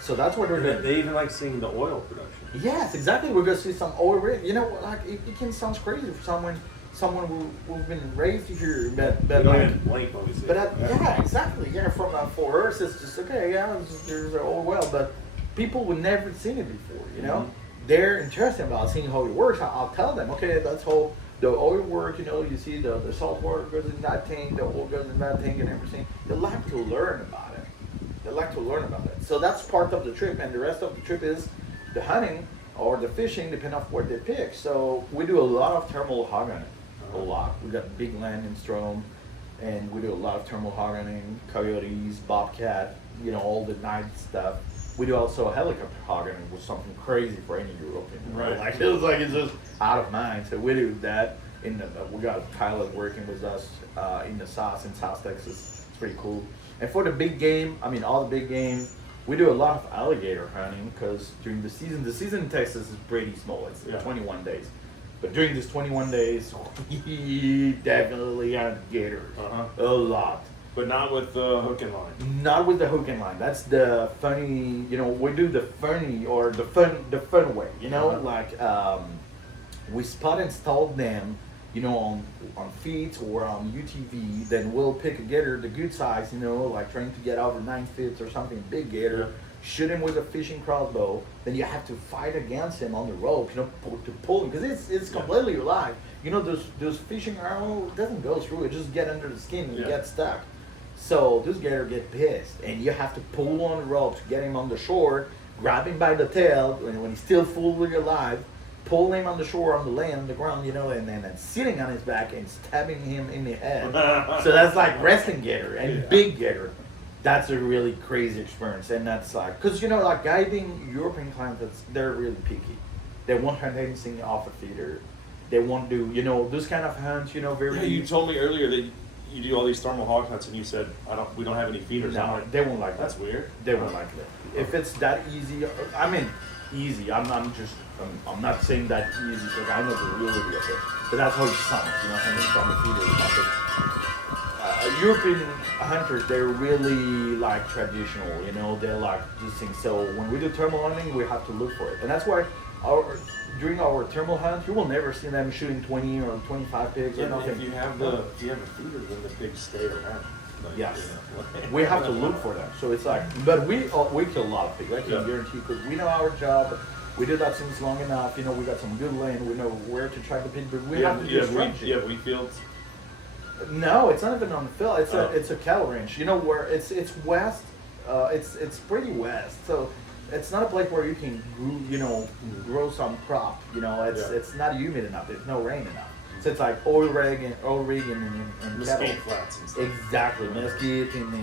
So that's what we're doing. They even like seeing the oil production. Yes, exactly. We're gonna see some oil rig. You know, like it can sound crazy for someone who's been raised here, but don't like, even blink when we see but it. yeah, exactly. Yeah, from for us, it's just okay. Yeah, there's an oil well, but people would never seen it before. You know, they're interested about seeing how it works. I'll tell them, okay, that's how the oil works. You know, you see the salt water goes in that tank, the oil goes in that tank, and everything. They like to learn about it. They like to learn about it. So that's part of the trip, and the rest of the trip is the hunting or the fishing, depending on what they pick. So we do a lot of thermal hog hunting, a lot. We got big land in Strom, and we do a lot of thermal hog hunting, coyotes, bobcat, you know, all the night stuff. We do also helicopter hog hunting, which is something crazy for any European. Right. Like it's just out of mind. So we do that. We got a pilot working with us in South Texas. It's pretty cool. And for the big game, I mean, all the big game, we do a lot of alligator hunting because during the season in Texas is pretty small. It's 21 days. But during these 21 days, we definitely hunt gators. A lot. But not with the hook and line. Not with the hook and line. That's the funny, you know, we do the funny or the fun way, you know, like we spot install them, you know, on feet or on UTV, then we'll pick a gator, the good size, you know, like trying to get over 9 feet or something, big gator, shoot him with a fishing crossbow, then you have to fight against him on the rope, you know, to pull him, because it's completely alive. You know, those fishing arrow doesn't go through, it just get under the skin and get stuck. So this gator get pissed, and you have to pull on the rope to get him on the shore, grab him by the tail when he's still fully alive, pull him on the shore, on the land, on the ground, you know, and then sitting on his back and stabbing him in the head. So that's like wrestling gator and big gator. That's a really crazy experience, and that's like, because, you know, like guiding European clients, they're really picky. They won't hunt anything off a feeder. They won't do, you know, this kind of hunts, you know, very. Yeah, you told me earlier that you do all these thermal hog hunts, and you said we don't have any feeders. No, they won't like that. That's weird. They won't like that. If it's that easy, I mean, easy. I'm not saying that easy because I know the reality of it. But that's how it sounds, you know, hunting from the feeder. European hunters, they're really like traditional, you know, they're like these things. So when we do thermal hunting, we have to look for it, and that's why during our thermal hunts, you will never see them shooting 20 or 25 pigs or nothing. If you have a feeder, then the pigs stay around. Like, yes, you know. we have to look for them. So it's like, but we kill a lot of pigs. I can guarantee, because we know our job. We did that since long enough. You know, we got some good land. We know where to track the pig, but we have to do strategy. Yeah, wheat fields. No, it's not even on the field. It's a cattle ranch. You know where it's west. It's pretty west. So it's not a place where you can grow some crop. You know, it's not humid enough. There's no rain enough. So it's like oil rig and Mesquite flats and stuff. Exactly, mesquite and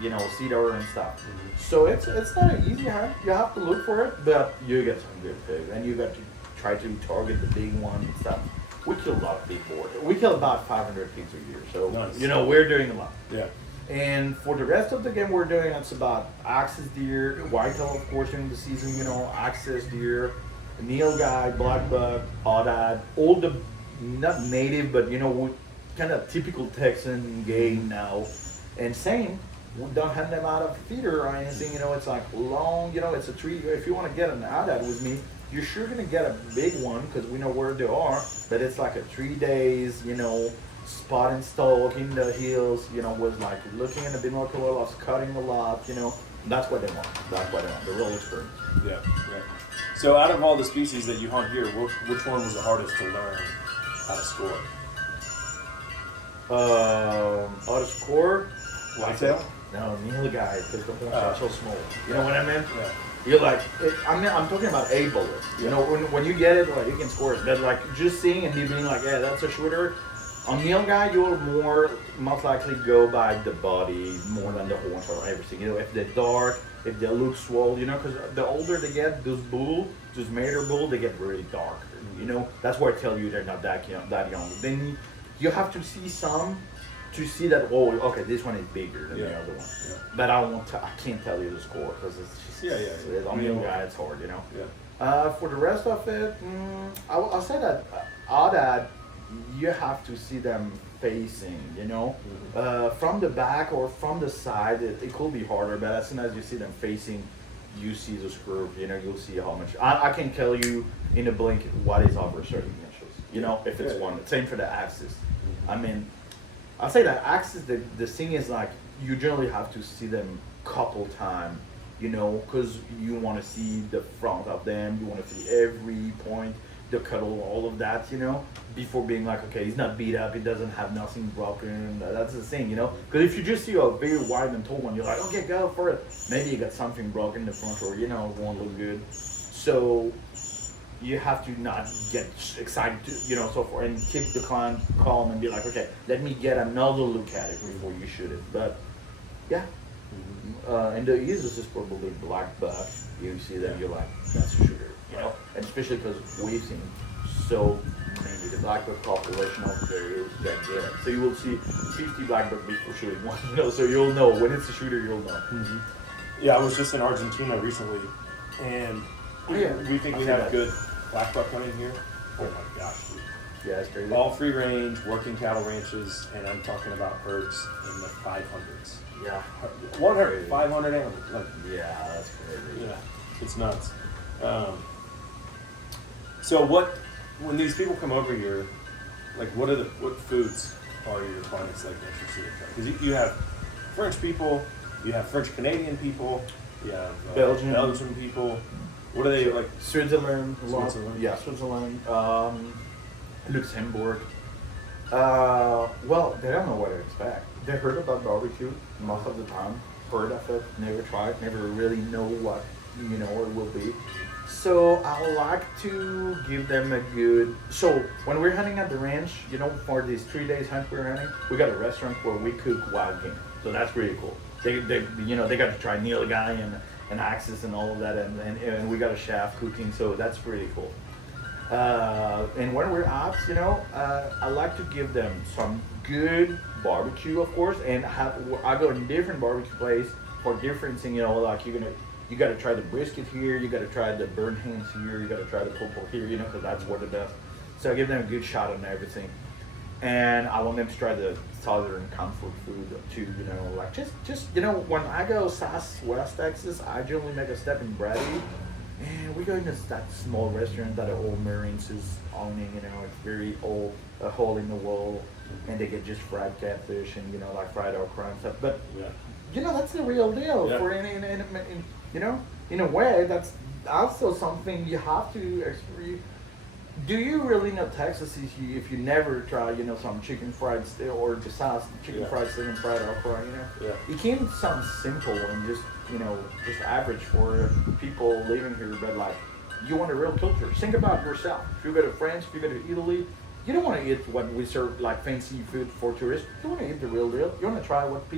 you know, cedar and stuff. So it's not an easy hunt. You have to look for it, but you get some good pigs, and you got to try to target the big one and stuff. We kill a lot of big boar. We kill about 500 pigs a year. So nice. You know, we're doing a lot. Yeah. And for the rest of the game, we're doing it's about axis deer, whitetail, of course, during the season. You know, axis deer, nilgai, black buck, oddad, all the not native, but you know, kind of typical Texan game now. And same, we don't hunt them out of feeder or anything. You know, it's like long. You know, it's a tree. If you want to get an oddad with me, you're sure gonna get a big one because we know where they are. But it's like a 3 days. You know. Spot and stalk in the hills, you know, was like looking in the binoculars, cutting a lot, you know. That's what they want. That's what they want. The real experience. Yeah. So out of all the species that you hunt here, which one was the hardest to learn how to score? How to score? Whitetail? No, nilgai, because the horns are so small. You know what I mean? Yeah. You're like, I'm talking about a bullet. You know, when you get it, like you can score it. But like just seeing and being like, yeah, that's a shooter. On nilgai, you'll most likely go by the body more than the horns or everything. You know, if they're dark, if they look swole, you know, because the older they get, those mature bull, they get really dark. You know, that's why I tell you they're not that young. Then you have to see some to see that. Oh, okay, this one is bigger than the other one. Yeah. But I can't tell you the score because it's just It's, on the guy, it's hard, Yeah. For the rest of it, I'll say that all that you have to see them facing, from the back or from the side. It could be harder, but as soon as you see them facing, you see the screw. You'll see how much. I can tell you in a blink what is over 30 inches. If it's one. Same for the axis. I mean, I'll say that axis. The thing is like you generally have to see them couple time. Because you want to see the front of them, you want to see every point, the cuddle, all of that, before being like, okay, he's not beat up, he doesn't have nothing broken. That's the thing, Because if you just see a very wide and tall one, you're like, okay, go for it. Maybe you got something broken in the front, or it won't look good. So you have to not get excited, so forth, and keep the client calm and be like, okay, let me get another look at it before you shoot it. But yeah. And the easiest is probably black buck. You see that, you're like, that's a shooter, and especially because we've seen so many. The black buck population over there is gigantic. So you will see 50 black buck before shooting one, so you'll know when it's a shooter, you'll know. Mm-hmm. Yeah, I was just in Argentina recently, and we think we have good black buck hunting here. Oh my gosh, dude. Yeah, it's crazy. All free range, working cattle ranches, and I'm talking about herds in the 500s. Yeah. One herd, 500 animals. Yeah, that's crazy. Yeah, it's nuts. So when these people come over here, what foods are your clients like interested in? Because you have French people, you have French Canadian people, you have Belgian people. What are they like? Switzerland. Yeah, Switzerland. Luxembourg. Well, they don't know what to expect. They heard about barbecue most of the time, heard of it, never tried, never really know what it will be. So I like to give them a good. So when we're hunting at the ranch, for these 3 days hunt we're hunting, we got a restaurant where we cook wild game. So that's really cool. They got to try nilgai and axis and all of that, and we got a chef cooking. So that's pretty cool. And when we're out, I like to give them some good barbecue, of course, and I go in different barbecue places for different things, like you got to try the brisket here, you got to try the burnt hands here, you got to try the pulled pork here, because that's what the best. So I give them a good shot on everything, and I want them to try the southern comfort food too, like just when I go southwest Texas, I generally make a step in Bradley. And we go into that small restaurant that the old Marines is owning, it's very old, a hole in the wall, and they get just fried catfish and, like fried okra and stuff. But, that's the real deal. Yeah. For in a way, that's also something you have to experience. Do you really know Texas if you never try, some chicken fried steak or the sauce, chicken fried steak and fried okra, Yeah. It can sound simple and just average for people living here, but like, you want a real culture. Think about yourself. If you go to France, if you go to Italy, you don't want to eat what we serve like fancy food for tourists. You want to eat the real deal. You want to try what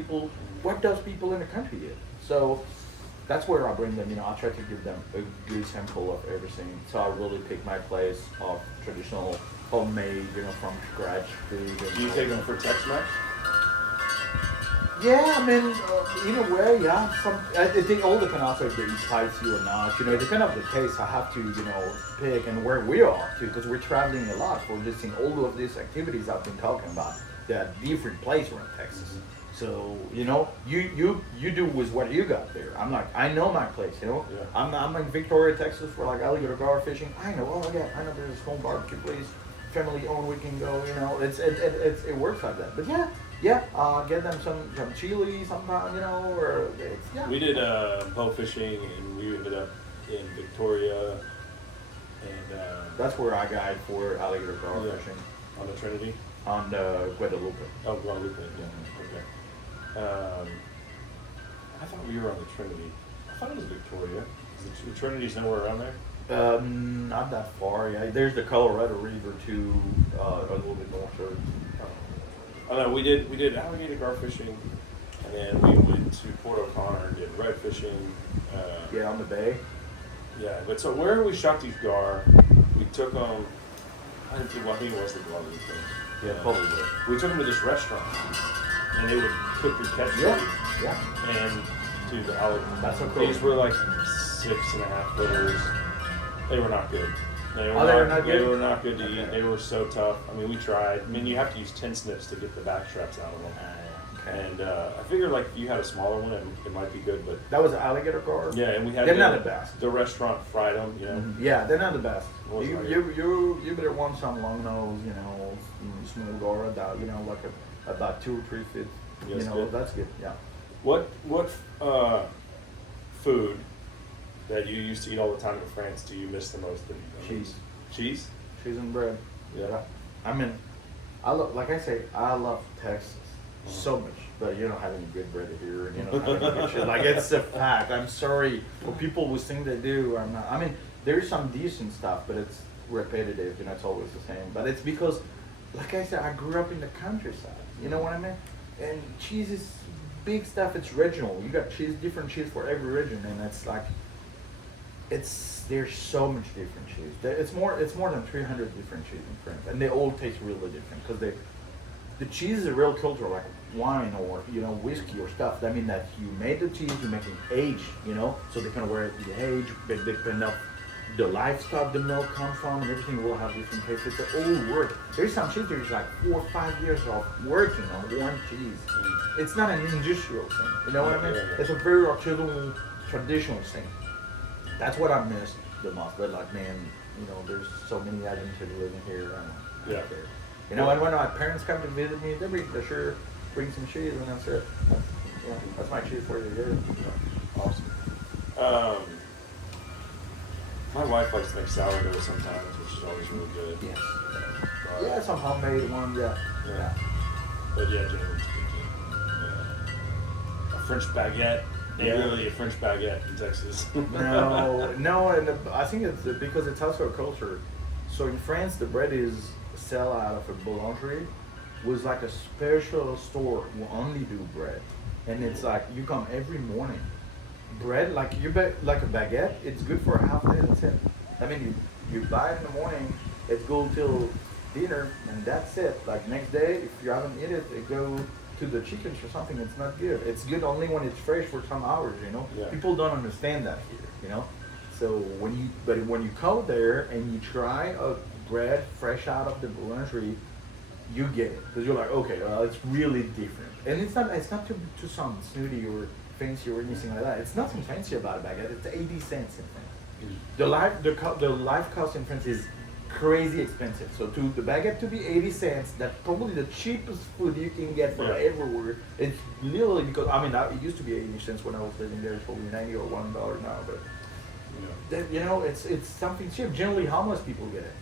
does people in the country eat. So that's where I bring them, I try to give them a good sample of everything. So I really pick my place of traditional homemade, from scratch food. Do you take them for Tex-Mex? Yeah, I mean, in a way, yeah. I think all depends also if they eat spicy or not. Depending on the taste, I have to, pick and where we are too, because we're traveling a lot for this thing. All of these activities I've been talking about, they're at different places around Texas. So, you do with what you got there. I'm like, I know my place, Yeah. I'm in Victoria, Texas for like alligator gar fishing. I know, I know there's a home barbecue place, family owned, we can go, it works like that. But get them some chili sometime, or We did bow fishing, and we ended up in Victoria, and that's where I guide for alligator gar fishing. On the Trinity? On the Guadalupe. Oh, Guadalupe, okay. I thought we were on the Trinity. I thought it was Victoria. Is the Trinity's nowhere around there? Not that far, yeah. There's the Colorado River too, a little bit north. Oh no, we did alligator gar fishing, and then we went to Port O'Connor and did red fishing. On the bay. Yeah, but so where we shot these gar, we took them. I think it was the Guadalupe. Yeah, probably. We took them to this restaurant, and they would cook your catch for Yeah, you. yeah. And dude, That's so cool. these were like 6.5 footers. They were not good. They were, They were not good to Okay. eat. They were so tough. I mean, we tried. I mean, you have to use 10 snips to get the back straps out of them. Okay. And I figured like if you had a smaller one, it might be good. But That was alligator gar? yeah, and we had They're not the best. The restaurant fried them, you know. Mhm. Yeah, they're not the best. What was You, like you better want some long nose, you know, small gar, that, you know, like about 2 or 3 feet. Yes, You know, good. that's good, yeah. What food that you used to eat all the time in France do you miss the most? Cheese. Cheese? Cheese and bread. Yeah. I mean, like I say, I love Texas so much, but you don't have any good bread here, and you don't have any good shit. Like, it's a fact. I'm sorry for people who think they do. I'm not. I mean, there's some decent stuff, but it's repetitive. You know, it's always the same. But it's because, like I said, I grew up in the countryside. You know what I mean? And cheese is big stuff. It's regional. You got cheese, different cheese for every region, and it's like, there's so much different cheese. It's more than 300 different cheese in France, and they all taste really different because the cheese is a real culture, like wine or whiskey or stuff. I mean that you made the cheese, you make it age, so they kind of wear it the age, but they depend on the livestock the milk comes from, and everything will have different taste. It's an old work. There's some cheese there's like 4 or 5 years of working on one cheese. It's not an industrial thing. You know what I mean? Yeah. It's a very artisanal, traditional thing. That's what I miss the most. But like, man, there's so many Argentinians living here. I don't care. And when my parents come to visit me, they sure bring some cheese, and that's it. Yeah, that's my cheese for the year. Awesome. My wife likes to make sourdough sometimes, which is always really good. Yes. Yeah, some homemade one. Yeah. Yeah. But yeah, generally speaking, a French baguette. Ain't really a French baguette in Texas. No, and I think it's because it's also a culture. So in France, the bread is sell out of a boulangerie, was like a special store who only do bread, and it's like you come every morning. Bread, like like a baguette, it's good for a half day. That's it. I mean, you buy it in the morning, it's good till dinner, and that's it. Like next day, if you haven't eaten it, it go to the chickens or something. It's not good. It's good only when it's fresh for some hours. Yeah. People don't understand that here. So when you go there and you try a bread fresh out of the boulangerie, you get it because you're like, okay, it's really different, and it's not to sound snooty or fancy or anything like that. It's nothing fancy about a baguette. It's 80 cents in France. The life cost in France is crazy expensive. So the baguette to be 80 cents, that's probably the cheapest food you can get for everywhere. It's literally because it used to be 80 cents when I was living there. It's probably 90 or $1 now, but it's something cheap. Generally, homeless people get it.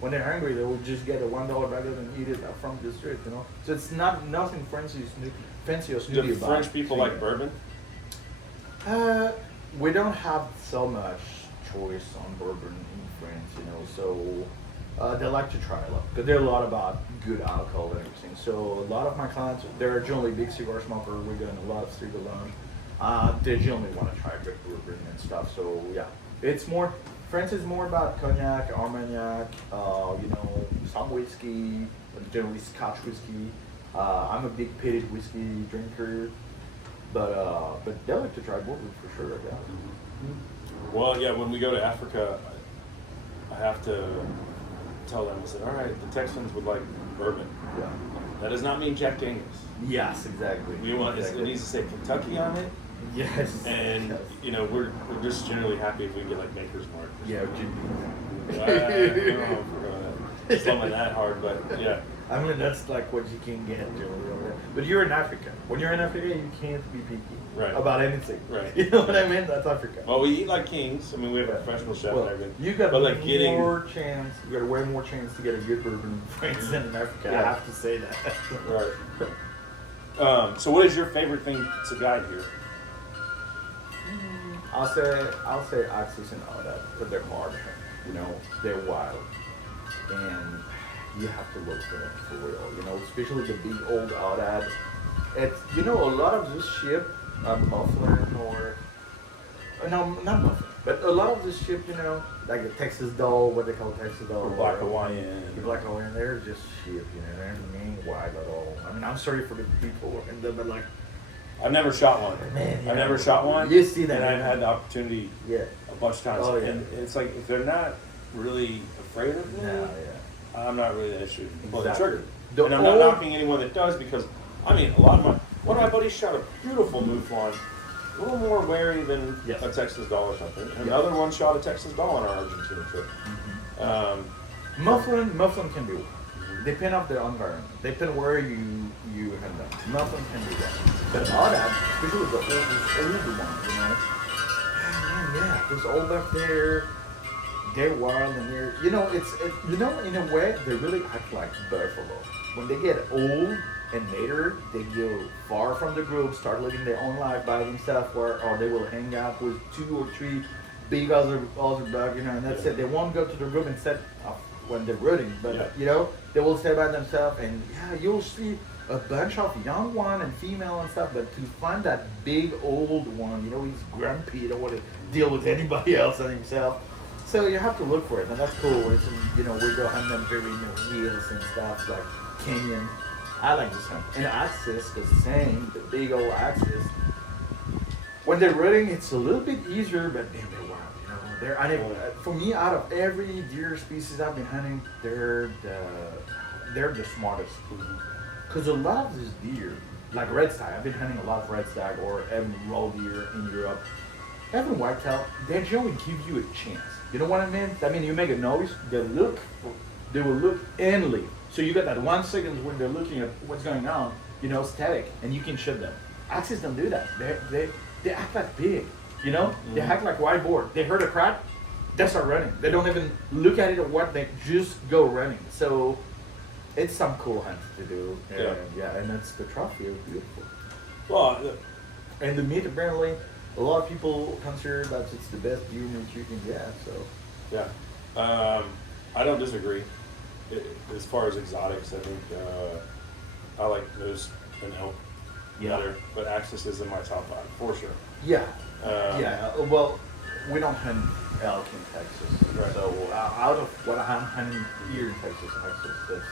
When they're hungry, they will just get a $1 baguette and eat it from the street. So it's nothing fancy or snooty Do about French people like bourbon? We don't have so much choice on bourbon in France, so they like to try a lot because they're a lot about good alcohol and everything. So a lot of my clients, they're generally big cigar smokers. We're getting a lot of cigar lounge. They generally want to try good bourbon and stuff. So yeah, France is more about cognac, Armagnac, some whiskey, generally Scotch whiskey. I'm a big pitted whiskey drinker, but they like to try bourbon for sure. Yeah. Mm-hmm. Well, yeah. When we go to Africa, I have to tell them. I said, all right, the Texans would like bourbon. Yeah. That does not mean Jack Daniels. Yes, exactly. We want it needs to say Kentucky on it. Yes. And yes. We're just generally happy if we get like Maker's Mark. Yeah, I don't know if we're gonna slum that hard, but yeah. That's like what you can get generally over there. But you're in Africa. When you're in Africa, you can't be picky about anything. Right. You know what I mean? That's Africa. Well, we eat like kings. I mean, we have a professional chef and everything. You got but chance. You got way more chance to get a good bourbon in France than in Africa. Yeah. I have to say that. Right. So, what is your favorite thing to guide here? I'll say Axis and all that, but they're hard. They're wild, and you have to look for them for real. Especially the big old Audad. It's a lot of this ship, mufflin or no, not mufflin. But a lot of this shit, you know, like the Texas doll, what they call Texas doll, Or Black Hawaiian. the Black Hawaiian, they're just shit, you know, they're mean wide at all. I mean, I'm sorry for the people in them, but like, I've never shot one. man, I've never shot one. You see that? And I've had the opportunity Yeah. a bunch of times. Oh, yeah. And it's like, if they're not really afraid of me, Yeah, I'm not really that issue. Pull the Exactly. trigger. The And I'm not old- knocking anyone that does, because, I mean, one of my buddies shot a beautiful mouflon, a little more wary than Yes. a Texas doll or something. And Yeah. another one shot a Texas doll on our Argentina trip. Mufflin can be one. Depend on the environment. Depend where you hand them. Mufflin can be one. But all that, especially the old one, you know. Man, yeah, those old up there, they're wild and they're, you know, you know, in a way, they really act like buffalo. When they get old and later, they go far from the group, start living their own life by themselves, or they will hang out with 2 or 3 big other dogs, you know, and that's it. They won't go to the group and set up when they're rooting, but you know, they will stay by themselves, and yeah, you'll see a bunch of young one and female and stuff, but to find that big old one, you know, he's grumpy, he don't want to deal with anybody else than himself. So you have to look for it, and that's cool. It's, you know, we go hunt them very, you know, hills and stuff, like canyon. I like this hunt. And axis, the same, the big old axis. When they're rooting, it's a little bit easier, but damn, they're wild, you know. For me, out of every deer species I've been hunting, they're the smartest. Because a lot of these deer, like red stag, I've been hunting a lot of red stag or even roe deer in Europe. Even whitetail, they generally give you a chance. You know what I mean? I mean, you make a noise, they will look and leave. So you got that 1 second when they're looking at what's going on, you know, static, and you can shoot them. Axis don't do that. They act like big, you know? They act like whiteboard. They heard a crack, they start running. They don't even look at it or what, they just go running. So it's some cool hunts to do. And, and that's the trophy is beautiful. Well, and the meat, apparently, a lot of people consider that it's the best deer meat you can get, so. yeah. I don't disagree. As far as exotics, I think I like moose and elk better, but axis is in my top 5 for sure. Yeah. Well, we don't hunt elk in Texas, right. So out of what I'm hunting here in Texas, axis, that's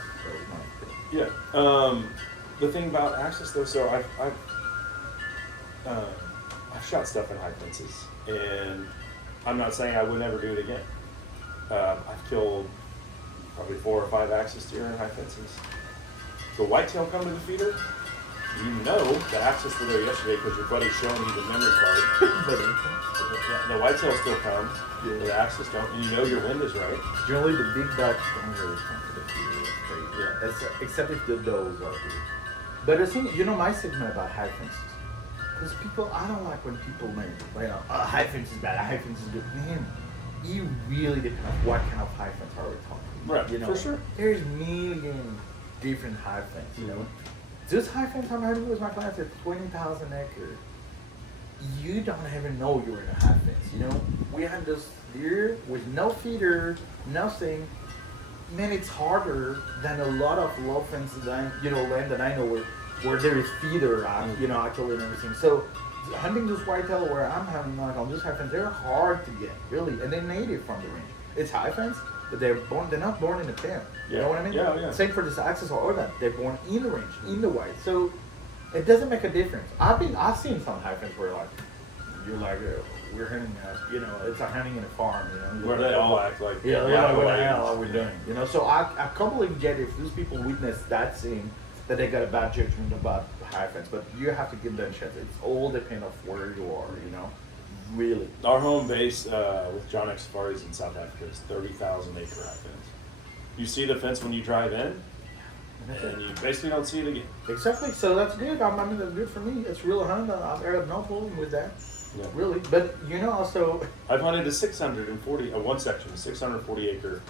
my thing. Yeah. The thing about axis though, so I've shot stuff in high fences, and I'm not saying I would never do it again. I've killed probably 4 or 5 axis deer in high fences. The whitetail come to the feeder, you know the axis were there yesterday because your buddy's showing you the memory card. But The whitetail still come, the axis don't, and you know your wind is right. generally, the big bucks don't really come to the feeder. It's crazy. Yeah. Except if the does are here. But the thing, you know, my segment about high fences. Because I don't like when people learn, you know, high fence is bad, high fence is good. Man, you really depend on what kind of high fence are we talking. Right, you know, for sure. There's million different high fence, you know. This high fence I'm hunting with my clients at 20,000 acres. You don't even know you're in a high fence, you know. We had this deer with no feeder, nothing. Man, it's harder than a lot of low fences, land that I know where there is feeder, you know, actually and everything. So hunting this whitetail where I'm hunting like on this high fence, they're hard to get, really, and they're native from the range. It's high fence, but they're not born in a pen. You know what I mean? Yeah. Same for this axis or that. They're born in the range, in the white. So it doesn't make a difference. I've seen some high fence where like you're like we're hunting, you know, it's a hunting in a farm, you know. Where they all act like they're like, what the hell are we doing? You know, so I completely get if these people witness that scene that they got a bad judgment about high fence, but you have to give them a chance. It's all depend of where you are, you know. Really. Our home base with John X Safaris in South Africa is 30,000 acre high fence. You see the fence when you drive in, and you basically don't see it again. Exactly. So that's good. I mean, that's good for me. It's real hunt. I've had no problem with that. Yeah. Really. But you know, also. I've hunted a 640, one section, a 640 acre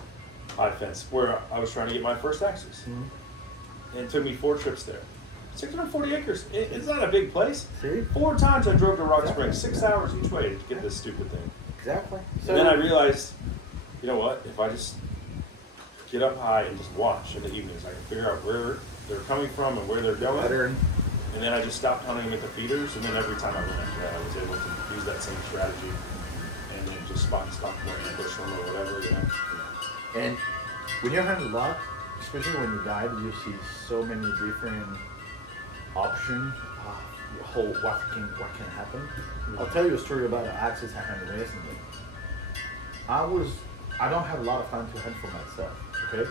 high fence where I was trying to get my first axis. Mm-hmm. And it took me 4 trips there. 640 acres. It's not a big place. See? 4 times I drove to Rock Springs, 6 hours each way to get this stupid thing. Exactly. So And then I realized, you know what? If I just get up high and just watch in the evenings, I can figure out where they're coming from and where they're going. And then I just stopped hunting them at the feeders, and then every time I went after that, I was able to use that same strategy. and then just stop them and push them or whatever, you know. And when you're hunting a lot, especially when you guide, you see so many different options of what can happen. I'll tell you a story about an axis I hunted recently. I don't have a lot of time to hunt for myself, okay?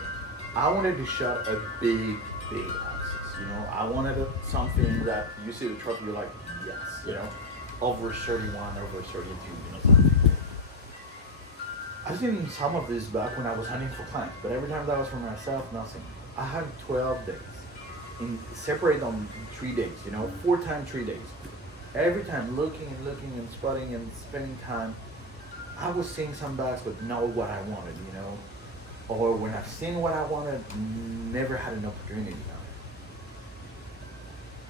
I wanted to shot a big axis, you know? I wanted something that you see the trophy, you're like, yes, you know? Over 31, over 32, you know, something. I've seen some of this back when I was hunting for clients, but every time that was for myself, nothing. I had 12 days, separate on 3 days, you know, 4 times 3 days. Every time looking and spotting and spending time, I was seeing some backs but not what I wanted, you know. Or when I've seen what I wanted, never had an opportunity on it.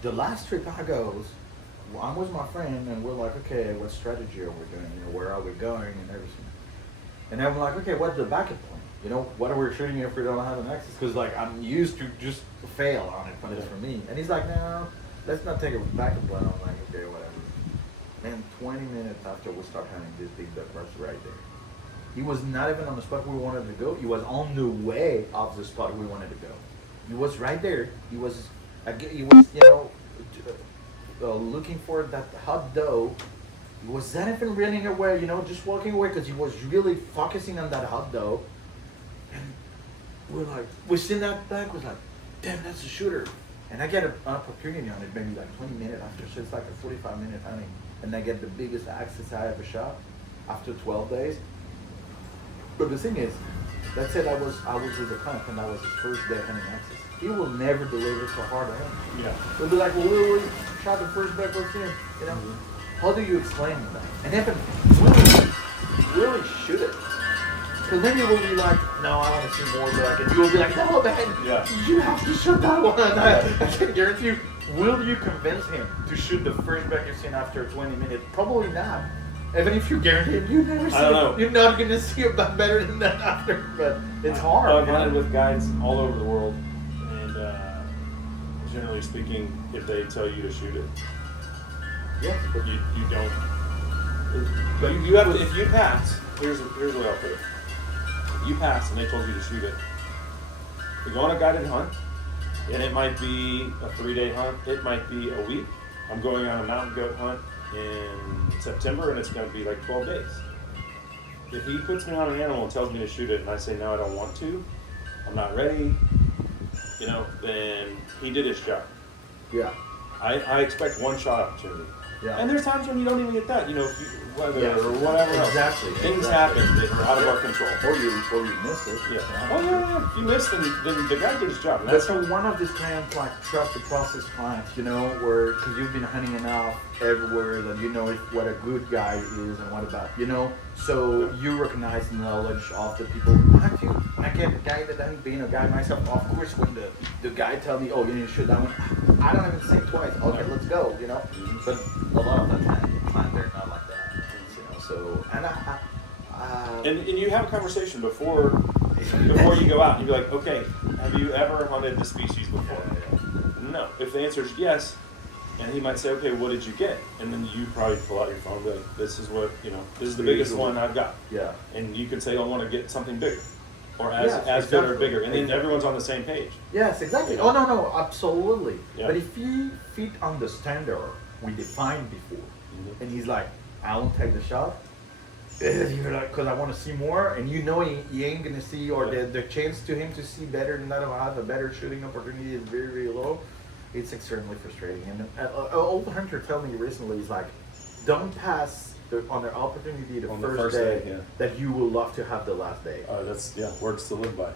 The last trip I goes, I'm with my friend and we're like, okay, what strategy are we doing? You know, where are we going and everything. And I'm like, okay, what's the backup plan? You know, what are we shooting if we don't have an axis? Because like I'm used to just fail on it, but it's for me. And he's like, no, let's not take a backup plan. I'm like, okay, whatever. And 20 minutes after we start hunting, this big duck was right there. He was not even on the spot we wanted to go. He was on the way of the spot we wanted to go. He was right there. He was you know, looking for that hot doe. He was not even running away, you know, just walking away because he was really focusing on that hot doe. And we're like, we seen that back, was like, damn, that's a shooter. And I get an opportunity on it maybe like 20 minutes after, so it's like a 45-minute hunting. And I get the biggest axis I ever shot after 12 days. But the thing is, that said, I was with the client and that was his first day hunting axis. He will never deliver so hard to him. Yeah. He'll be like, well, we shot the first buck with him, you know? Mm-hmm. How do you explain that? And if it really shoot it. Because then you will be like, no, I want to see more back. And you will be like, no, man, you have to shoot that one. I can guarantee you, will you convince him to shoot the first buck you've seen after 20 minutes? Probably not. Even if you guarantee him, you never see it. You're not going to see a buck better than that after. But it's hard. I've hunted with guides all over the world. And generally speaking, if they tell you to shoot it, but you don't. But you have to, if you pass, here's the way I'll put it. If you pass and they told you to shoot it, you go on a guided hunt, and it might be a 3-day hunt, it might be a week. I'm going on a mountain goat hunt in September, and it's going to be like 12 days. If he puts me on an animal and tells me to shoot it, and I say, no, I don't want to, I'm not ready, you know, then he did his job. Yeah. I expect one shot opportunity. Yeah. And there's times when you don't even get that, you know, weather or whatever else. Exactly. Things happen that are out of our control. Or you missed it. Yeah. Oh yeah. If you missed, then the guy did his job. But for one of these clients, like trust the process clients, you know, where because you've been hunting enough everywhere that you know what a good guy is and what about, you know, so you recognize the knowledge of the people. I get a guy that doesn't being a guy myself. Of course, when the guy tell me, oh, you need to shoot that one, I don't even think twice. Okay, let's go, you know. But a lot of the time they're not like that, you know. So and you have a conversation before you go out. And you're like, okay, have you ever hunted the species before? No. If the answer is yes, and he might say, okay, what did you get? And then you probably pull out your phone and be like, this is what, you know, this is the biggest one I've got. Yeah. And you can say, I want to get something bigger. Or as good or bigger. And then everyone's on the same page. Yes, exactly. Oh, no, absolutely. Yeah. But if you fit on the standard we defined before, and he's like, I won't take the shot, you're like, because I want to see more, and you know he ain't going to see, or the chance to him to see better than that or have a better shooting opportunity is very, very low. It's extremely frustrating. And an old hunter told me recently, he's like, don't pass on the opportunity the first day that you will love to have the last day. That's words to live by.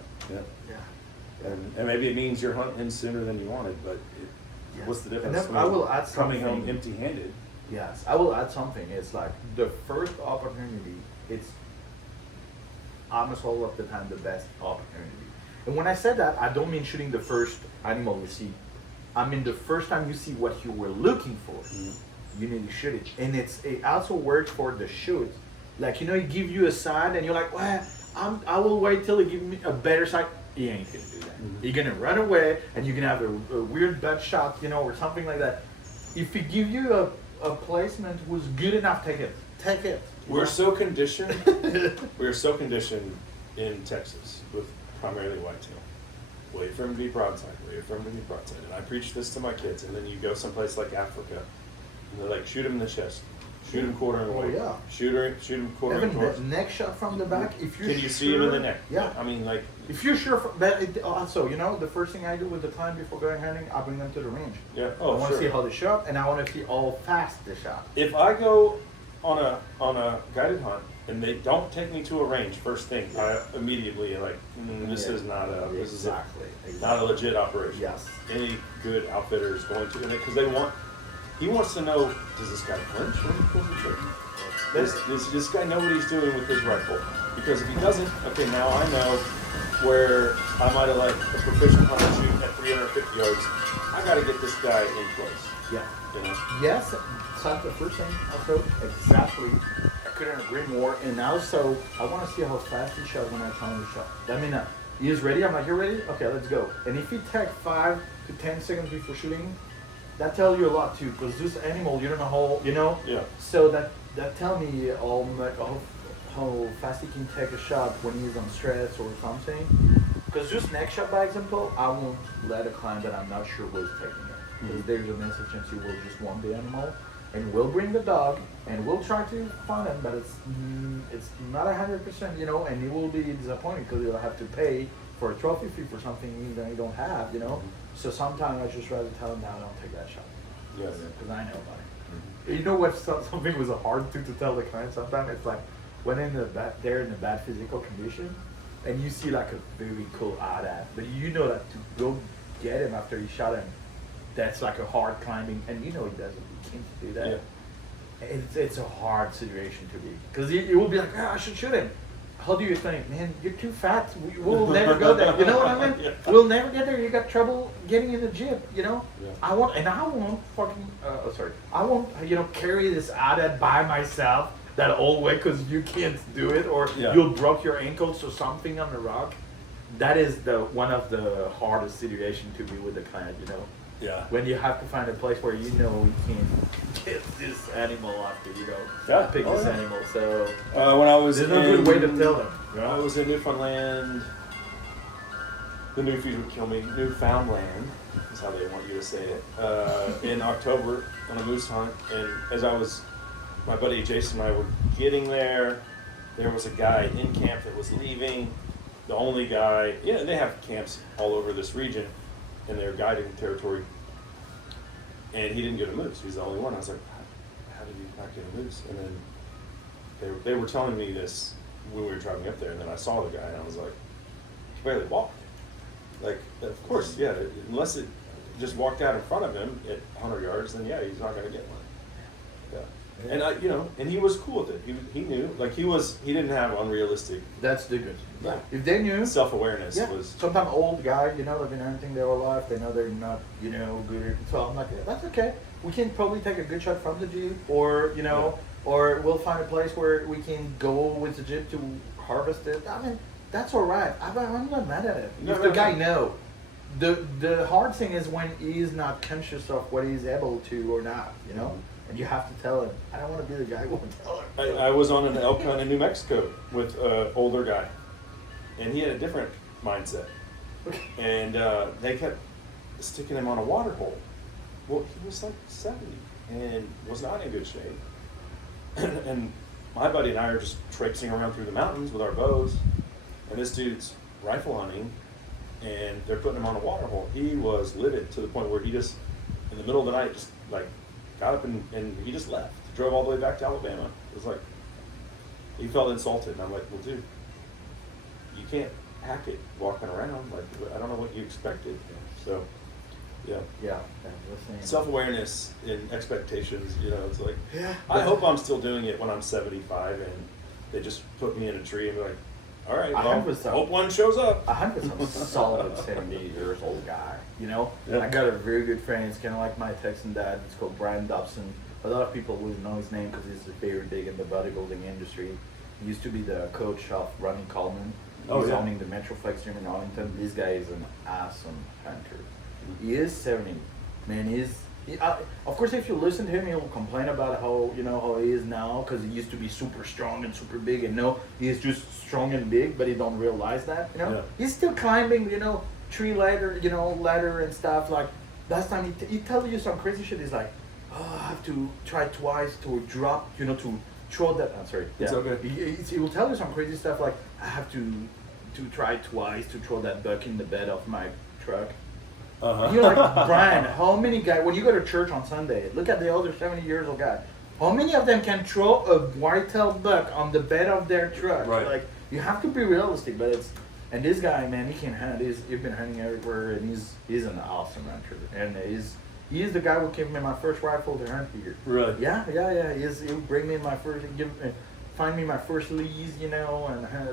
And maybe it means you're hunting him sooner than you wanted, but what's the difference? I will add coming home empty-handed. Yes, I will add something. It's like the first opportunity. It's almost all of the time the best opportunity. And when I said that, I don't mean shooting the first animal you see. I mean the first time you see what you were looking for. You need to shoot it. And it also works for the shoot. Like, you know, he give you a side and you're like, well, I will wait till he give me a better side. He ain't gonna do that. You're gonna run away and you're gonna have a weird butt shot, you know, or something like that. If he give you a placement was good enough, take it. Take it. We're so conditioned. We are so conditioned in Texas with primarily whitetail. Wait for him to be broadside. Wait for him to be broadside. And I preach this to my kids. And then you go someplace like Africa, and they're like, shoot him in the chest, shoot him quartering away, yeah. shoot him quartering Even towards. the neck shot from the back. If you're Can you see him in the neck? Yeah. I mean, like. If you're sure, but also, you know, the first thing I do with the client before going hunting, I bring them to the range. Yeah. I Oh, want to sure. see how they shot, and I want to see how fast they shot. If I go on a guided hunt and they don't take me to a range first thing, I immediately am like, this is not a this is not a legit operation. Yes. Any good outfitter is going to, because he wants to know, does this guy flinch when he pulls the trigger? Does this guy know what he's doing with his rifle? Because if he doesn't, okay, now I know where I might have like a proficient hunter shoot at 350 yards. I got to get this guy in place. Yeah. You know? Yes, that's the first thing. Also, exactly. I couldn't agree more. And also, I want to see how fast he shot when I tell him to shot. Let me know. He is ready. I'm like, you're ready? Okay, let's go. And if you take 5 to 10 seconds before shooting, that tells you a lot too. Because this animal, you don't know how, you know. Yeah. So that tell me how fast he can take a shot when he's on stress or something. Because just neck shot, by example, I won't let a client that I'm not sure was taking it. Because there's a massive chance you will just want the animal, and we'll bring the dog, and we'll try to find him, but it's not 100%, you know, and he will be disappointed because he'll have to pay for a trophy fee for something that he don't have, you know. So sometimes I just rather tell him, no, don't take that shot. Yes. Because I know about it. You know what? Something was a hard thing to tell the client. Sometimes it's like when they're in a bad physical condition, and you see like a very cool ADAT, but you know that to go get him after you shot him, that's like a hard climbing, and you know he doesn't. He can't do that. Yeah. It's a hard situation to be, because you will be like, I should shoot him. How do you think, man? You're too fat. We'll never go there. You know what I mean? Yeah. We'll never get there. You got trouble getting in the gym. You know. Yeah. I won't carry this ADAT by myself that whole way because you can't do it, or you'll broke your ankles or something on the rock. That is one of the hardest situations to be with the client. You know. Yeah. When you have to find a place where you know you can get this animal after you go pick this animal. So when I was there's no good way to tell them. When I was in Newfoundland, the Newfies would kill me. Newfoundland is how they want you to say it. In October on a moose hunt, and as my buddy Jason and I were getting there, there was a guy in camp that was leaving. The only guy, they have camps all over this region. In their guiding territory, and he didn't get a moose. He's the only one. I was like, how did he not get a moose? And then they were telling me this when we were driving up there, and then I saw the guy, and I was like, he barely walked. Like, of course, unless it just walked out in front of him at 100 yards, then he's not going to get one. Yeah. And and he was cool with it. He knew, like he didn't have unrealistic. That's the good. Yeah. If they knew, self-awareness was. Sometimes old guy, they've been hunting their whole life. They know they're not, good. So I'm like, that's okay. We can probably take a good shot from the Jeep, or or we'll find a place where we can go with the Jeep to harvest it. I mean, that's all right. I'm not mad at it. If the guy know. The hard thing is when he's not conscious of what he's able to or not, And you have to tell him. I don't want to be the guy who won't tell him. I was on an elk hunt in New Mexico with an older guy, and he had a different mindset. Okay. And they kept sticking him on a water hole. Well, he was like 70 and was not in good shape. And my buddy and I are just traipsing around through the mountains with our bows, and this dude's rifle hunting, and they're putting him on a water hole. He was livid to the point where he just, in the middle of the night, just like got up and he just left. Drove all the way back to Alabama. It was like, he felt insulted. And I'm like, well, dude, you can't hack it walking around. Like, I don't know what you expected. So, Yeah. Self-awareness and expectations, it's like, I hope I'm still doing it when I'm 75 and they just put me in a tree and be like, all right, well, hope one shows up. I'm solid 70 years old guy, I got a very good friend. It's kind of like my Texan dad. It's called Brian Dobson. A lot of people wouldn't know his name because he's very big in the bodybuilding industry. He used to be the coach of Ronnie Coleman. He's owning the Metroflex gym in Arlington. This guy is an awesome hunter. He is 70. Man, Of course, if you listen to him, he'll complain about how how he is now because he used to be super strong and super big, and no, he's just strong and big, but he don't realize that. Yeah. He's still climbing, tree ladder, ladder and stuff. Like last time he tell you some crazy shit. He's like, oh, I have to try twice to drop, to throw that. I'm sorry. It's okay. He will tell you some crazy stuff like I have to try twice to throw that buck in the bed of my truck. Uh-huh. You're like, Brian, how many guys, when you go to church on Sunday, look at the older 70 years old guy. How many of them can throw a white-tailed buck on the bed of their truck? Right. Like, you have to be realistic, but and this guy, man, he can hunt. He's been hunting everywhere, and he's an awesome hunter. And he's the guy who gave me my first rifle to hunt here. Really? Yeah. He would bring me my first, find me my first leads, and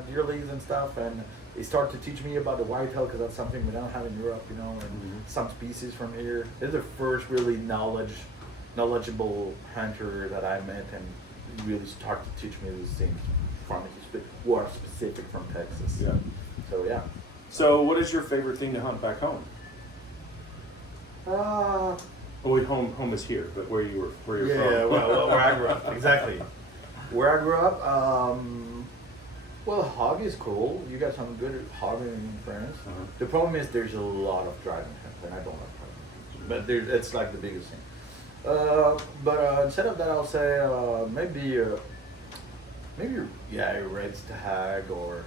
deer leads and stuff, and they start to teach me about the whitetail because that's something we don't have in Europe, and some species from here. They're the first really knowledgeable hunter that I met, and really start to teach me these things from who are specific from Texas. Yeah. So yeah. So what is your favorite thing to hunt back home? Oh, wait, home is here, but where you're from? Where I grew up, exactly. Where I grew up, well, hog is cool. You got some good hogging friends. Uh-huh. The problem is there's a lot of driving, and I don't like driving. But it's like the biggest thing. But instead of that, I'll say maybe a red stag or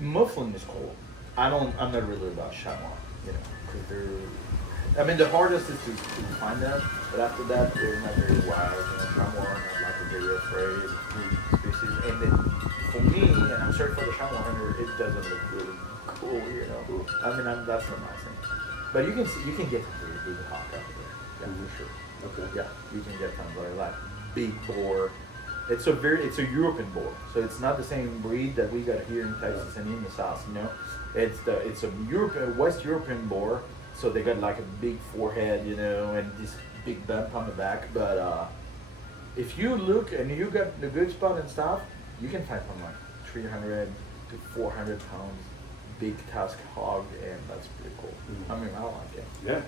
mufflin is cool. I'm not really about chamois, because they're. The hardest is to find them, but after that, they're not very wild. Chamois are not like a very afraid species. And then for me, and I'm sorry for the chamois hunter, it doesn't look really cool, that's not my thing. But you can get some very big hawk out there, for sure. Okay. Yeah, you can get some very like big boar. It's a European boar, so it's not the same breed that we got here in Texas and in the South. It's a West European boar. So they got like a big forehead, and this big bump on the back. But if you look and you got the good spot and stuff, you can find from like 300 to 400 pounds, big tusk hog, and that's pretty cool. I like it. Yeah.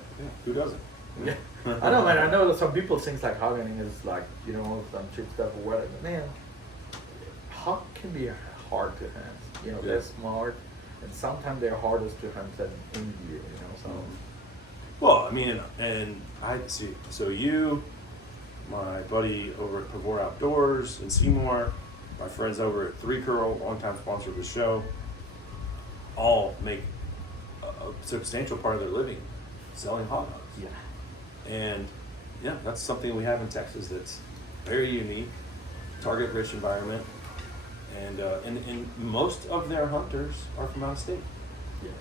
Who doesn't? Yeah. I know, man. I know that some people think like hog hunting is like, some cheap stuff or whatever. Man, hog can be hard to hunt. They're smart. And sometimes they're hardest to hunt than in deer, so. Well, and I see. So you, my buddy over at Pavor Outdoors in Seymour, my friends over at Three Curl, longtime sponsor of the show, all make a substantial part of their living selling hot dogs. Yeah. And that's something we have in Texas that's very unique, target-rich environment. And most of their hunters are from out of state. Yes.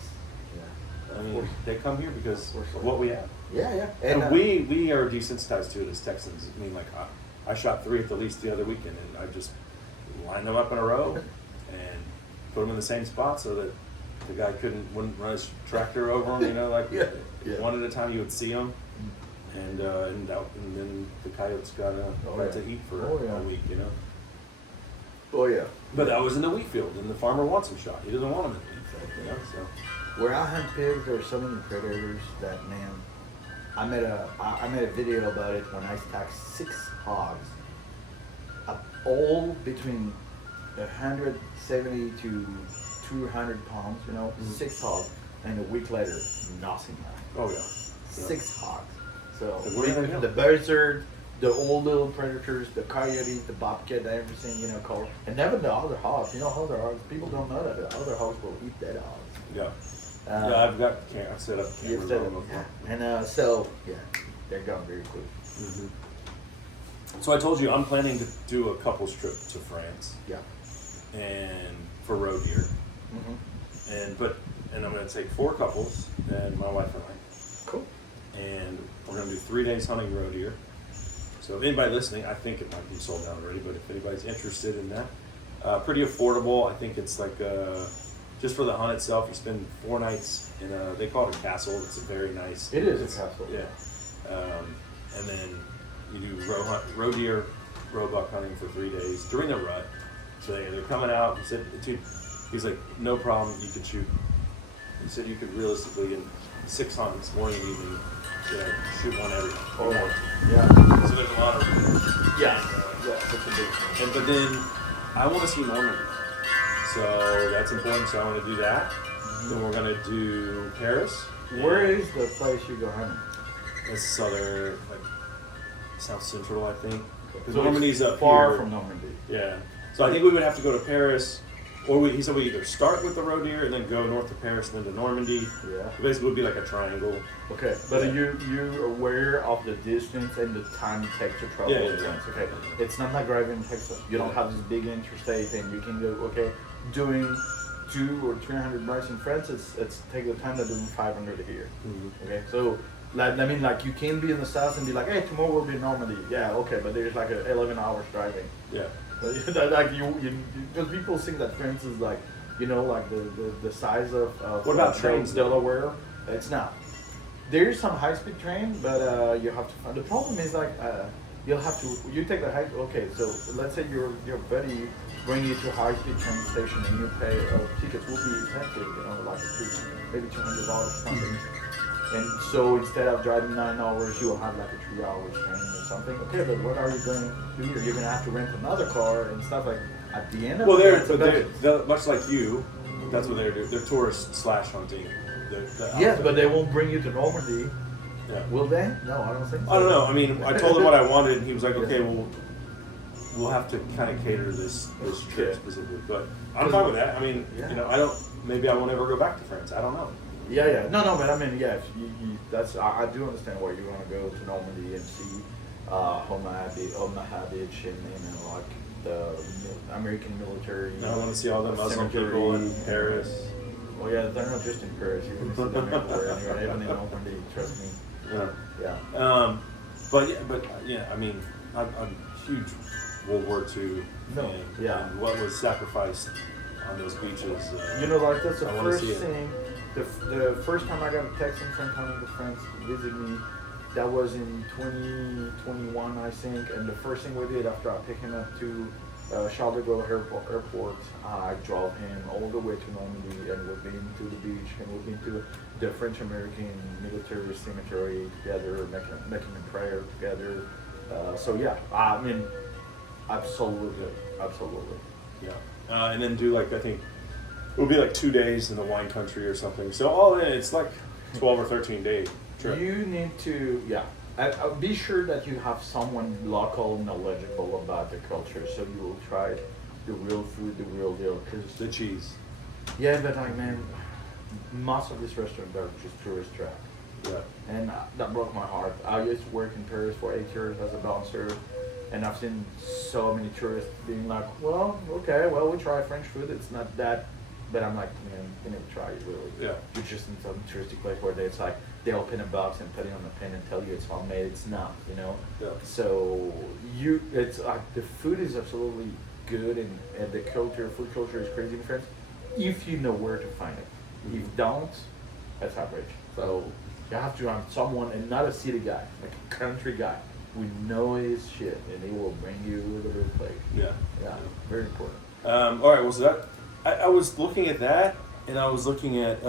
Yeah. They come here because of what we have. Yeah. And we are desensitized to it as Texans. I shot 3 at the least the other weekend, and I just lined them up in a row and put them in the same spot so that the guy wouldn't run his tractor over them. One at a time you would see them, and then the coyotes got to eat for a week. Oh yeah. But I was in the wheat field, and the farmer wants them shot. He doesn't want them in the wheat field, So where I hunt pigs, there are so many predators that, man. I made a video about it when I stacked 6 hogs, all between 170 to 200 pounds. 6 hogs, and a week later, nothing. Oh yeah. 6 hogs. So the buzzard, the old little predators, the coyotes, the bobcat, everything, color. And never the other hogs. Other hogs, people don't know that the other hogs will eat dead hogs. Yeah. I've got I've set up cameras on them before. And they're gone very quick. So I told you I'm planning to do a couple's trip to France. Yeah. And for roe deer. And I'm going to take 4 couples and my wife and I. Cool. And we're going to do 3 days hunting roe deer. So if anybody listening, I think it might be sold out already, but if anybody's interested in that, pretty affordable. I think it's like just for the hunt itself, you spend 4 nights in they call it a castle. It's a very nice. It is a castle. Yeah. And then you do roe deer, roe buck hunting for 3 days during the rut. So they're coming out. He said, he's like, no problem. You could shoot You said you could realistically in 6 hunts, morning and evening, shoot one every. Oh, Yeah. yeah. So there's a lot of. Yeah. Yeah, that's a big thing. But then I want to see Normandy. So that's important. So I want to do that. Then we're gonna do Paris. Where is the place you go hunting? It's southern, like south central, I think. Because So Normandy's it's up far here. from Normandy. Yeah. So I think we would have to go to Paris, or he said we either start with the roe deer and then go north to Paris and then to Normandy. Yeah. It basically would be like a triangle. Okay, but Yeah. you're aware of the distance and the time it takes to travel. Yeah. Okay, it's not like driving in Texas. You don't have this big interstate and you can go. Okay, doing 200 or 300 miles in France, it's take the time to doing 500 here. Mm-hmm. Okay, so like I mean, like you can be in the south and be like, hey, tomorrow we'll be in Normandy. Yeah, okay, but there's like 11 hours driving. Yeah. Like you because people think that France is like, like the size of What about trains, though? Delaware. It's not. There's some high-speed train, but you have to find. The problem is like you take the high. Okay, so let's say your buddy bring you to a high-speed train station and you pay tickets will be expensive, like maybe $200 something. And so instead of driving 9 hours, you will have like a 3 hours train or something. Okay, but what are you going to do here? You're going to have to rent another car and stuff like. At the end of Well, the they're much like you. That's what they're doing. They're tourists / hunting. Yes, but they won't bring you to Normandy. Yeah. Will they? No, I don't think so. I don't know. I mean, I told him what I wanted, and he was like, "Okay, well, we'll have to kind of cater this trip specifically." But I'm fine with that. I mean, Yeah. I don't. Maybe I won't ever go back to France. I don't know. Yeah. No, but I mean, yeah. If that's I do understand why you want to go to Normandy and see Home Habich and like the American military. I want to see all the Muslim people in Paris. Well, yeah, they're not just in Paris. You're going to see them everywhere. Anyway, even in Normandy, trust me. Yeah. But I mean, I'm a huge World War II fan. And what was sacrificed on those beaches. Like that's the I wanna first see it. thing. The first time I got a text from coming to France to visit me, that was in 2021, I think. And the first thing we did after I picked him up to Charles de Gaulle airport, I drove him all the way to Normandy, and we've been to the beach, and we've been to the French-American military cemetery together, making a prayer together. So yeah, I mean, absolutely. Yeah. And then do like, I think it would be like 2 days in the wine country or something. So all in, it's like 12 or 13 day trip. You need to, be sure that you have someone local knowledgeable about the culture, so you will try the real food, the real deal. The cheese. Yeah, but man, most of these restaurants are just tourist traps. Yeah. And that broke my heart. I used to work in Paris for 8 years as a bouncer, and I've seen so many tourists being like, well, okay, we try French food. It's not that, but I'm like, man, you need to try it really. Yeah. You're just in some touristy place where it's like, they open a box and put it on the pen and tell you it's homemade. It's not, Yeah. So it's the food is absolutely good, and the food culture is crazy in France. If you know where to find it, if you don't, that's outrage. So you have to have someone, and not a city guy, like a country guy, who knows his shit, and he will bring you the real place. Yeah. Very important. All right. Well, so that I was looking at that, and I was looking at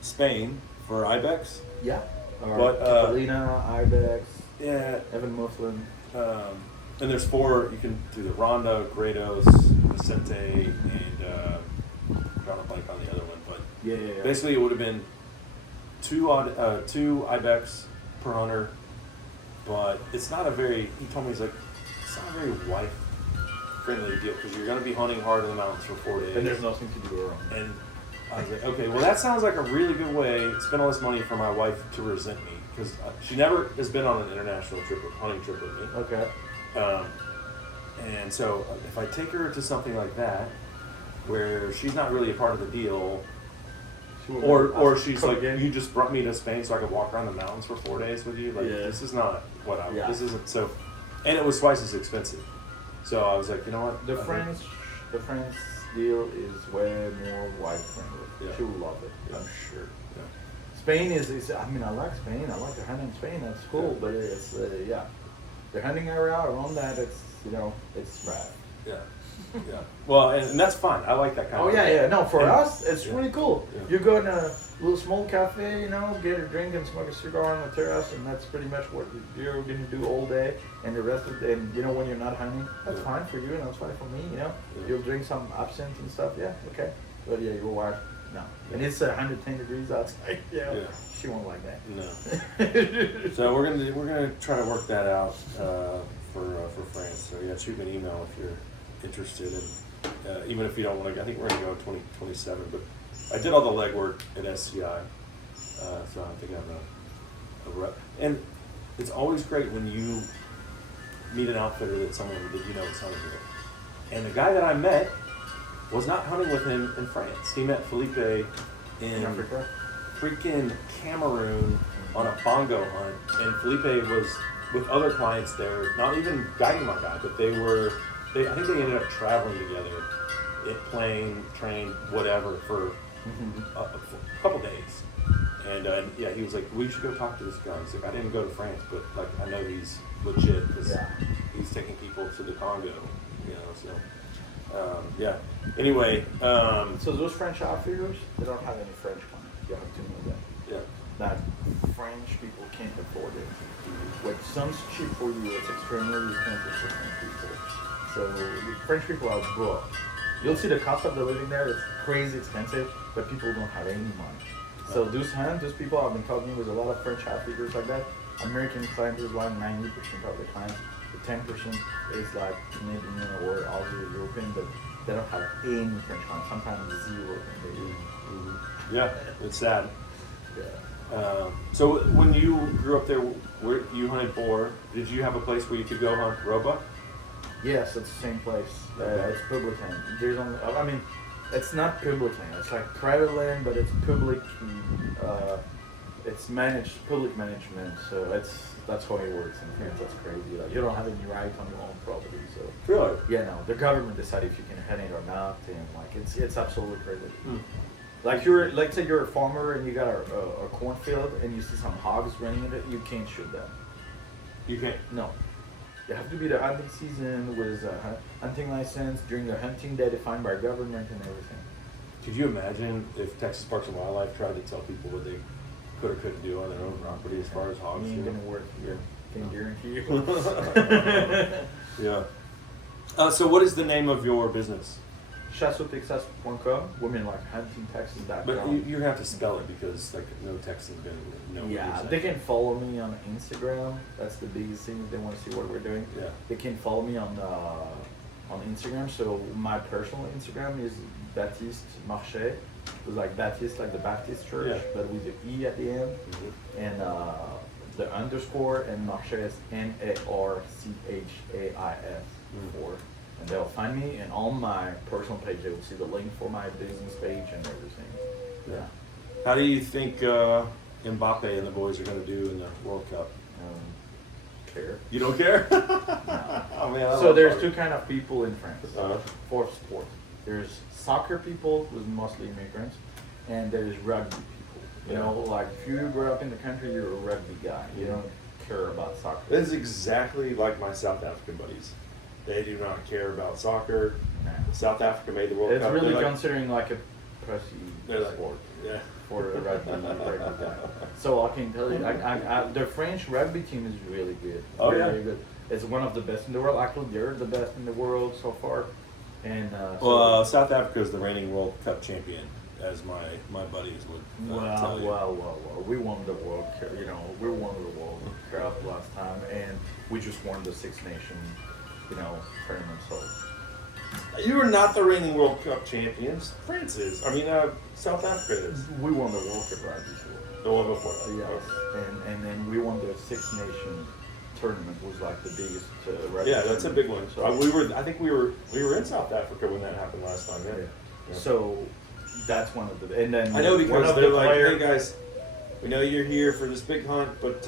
Spain for ibex. Yeah. But Catalina, Ibex, yeah, Evan Mufflin. And there's 4 you can do: the Ronda, Grados, Vicente, and I'm drawing a blank on the other one. But Yeah. basically, it would have been 2 ibex per hunter. But it's not a very. He told me it's not a very wife-friendly deal because you're going to be hunting hard in the mountains for 4 days. And there's nothing to do around. And I was like, okay, well, that sounds like a really good way to spend all this money for my wife to resent me because she never has been on an international hunting trip with me. Okay. And so if I take her to something like that, where she's not really a part of the deal, or she's like, you just brought me to Spain so I could walk around the mountains for 4 days with you, this is not what I. Yeah. This isn't so, and it was twice as expensive. So I was like, you know what? The French deal is way more wide friendly. Yeah. She will love it, Yeah. I'm sure. Yeah. Spain is I mean, I like Spain. I like the hunting in Spain. That's cool, but it's the hunting area around that. It's it's rough. Yeah. Yeah. Well, and that's fun. I like that kind Oh of yeah, thing. yeah. No, for And- us, it's yeah. really cool. Yeah. You go in a little small cafe, you know, get a drink and smoke a cigar on the terrace, and that's pretty much what you're gonna do all day. And the rest of the day, and you know, when you're not hunting, that's Yeah. fine for you, and that's fine for me. You know, Yeah. you'll drink some absinthe and stuff. Yeah, okay. But yeah, your wife, no. And it's 110 degrees outside. Yeah, Yeah. she won't like that. No. So we're gonna try to work that out for France. So yeah, shoot me an email if you're interested, and even if you don't want to. I think we're gonna go 2027. But I did all the legwork at SCI, so I think I have a rep. And it's always great when you meet an outfitter that someone that you know is hunting with. And the guy that I met was not hunting with him in France. He met Felipe in Africa. freaking Cameroon on a bongo hunt, and Felipe was with other clients there, not even guiding my guy, but I think they ended up traveling together, playing, trained, whatever, for a couple days. And yeah, he was like, we should go talk to this guy. He's like, I didn't go to France, but like I know he's legit because Yeah. he's taking people to the Congo, you know, so. Yeah. Anyway, So those French outfitters, they don't have any French clients. You have to know that. yeah. That French people can't afford it. What sounds cheap for you, it's extremely expensive for French people. So the French people are broke. You'll see the cost of the living there, it's crazy expensive, but people don't have any money. So those people I've been talking with a lot of French outfitters like that. American clients is like 90% of the clients. The 10% is like Canadian or Aussie or European, but they don't have any French clients, sometimes zero. Yeah, it's sad. Yeah. So when you grew up there, where you hunted boar, did you have a place where you could go hunt roebuck? Yes, it's the same place. Okay. It's public land. There's only, I mean, it's not public land. It's like private land, but it's public. It's managed, public management. So that's how it works in France. That's crazy. Like you don't have any right on your own property. So Really? yeah, no, the government decides if you can hunt it or not, and like it's absolutely crazy. Hmm. Like let's say you're a farmer and you got a cornfield and you see some hogs running in it, you can't shoot them. You can't. No. You have to be the hunting season with a hunting license during the hunting day defined by government and everything. Could you imagine if Texas Parks and Wildlife tried to tell people what they could or couldn't do on their own property as far as hogs? It ain't go? gonna work here. Can guarantee you. Yeah. So what is the name of your business? ChasseauTexas.com. Women like huntingtexas.com. But you have to spell it because like no Texan's gonna know what you're Yeah, saying. they can follow me on Instagram. That's the biggest thing if they want to see what we're doing. Yeah. They can follow me on Instagram. So my personal Instagram is Baptiste Marchais. It's like Baptiste, like the Baptist church, Yeah. but with the E at the end. Mhm. And the underscore and Marchais is Marchais Mm. 4. And they'll find me, and on my personal page they will see the link for my business page and everything. Yeah. How do you think Mbappe and the boys are going to do in the World Cup? Care. You don't care? No. Oh man. I So love there's soccer. two kind of people in France Uh-huh. for sport. There's soccer people, who's mostly immigrants, and there's rugby people. You know, like if you grew up in the country, you're a rugby guy. You don't care about soccer. This is exactly like my South African buddies. They do not care about soccer. Nah. South Africa made the World It's Cup. really They're like- considering like a pussy they're like, sport yeah. for a rugby guy. So I can tell you, the French rugby team is really good. Oh, Very yeah. good. It's one of the best in the world. Actually, they're the best in the world so far. And Well, South Africa is the reigning World Cup champion, as my buddies would tell you. Well, we won the World Cup, we won the World Cup last time, and we just won the Six Nation, tournament, so. You are not the reigning World Cup champions. France is. I mean, South Africa is. We won the World Cup right before. The one before. Yes, and then we won the Six Nation tournament, was like the biggest rugby Yeah, that's a big one. tournament. I think we were in South Africa when that happened last time. Yeah. Yeah. So that's one of the, and then I know one because of they're the like, player- hey guys, we know you're here for this big hunt, but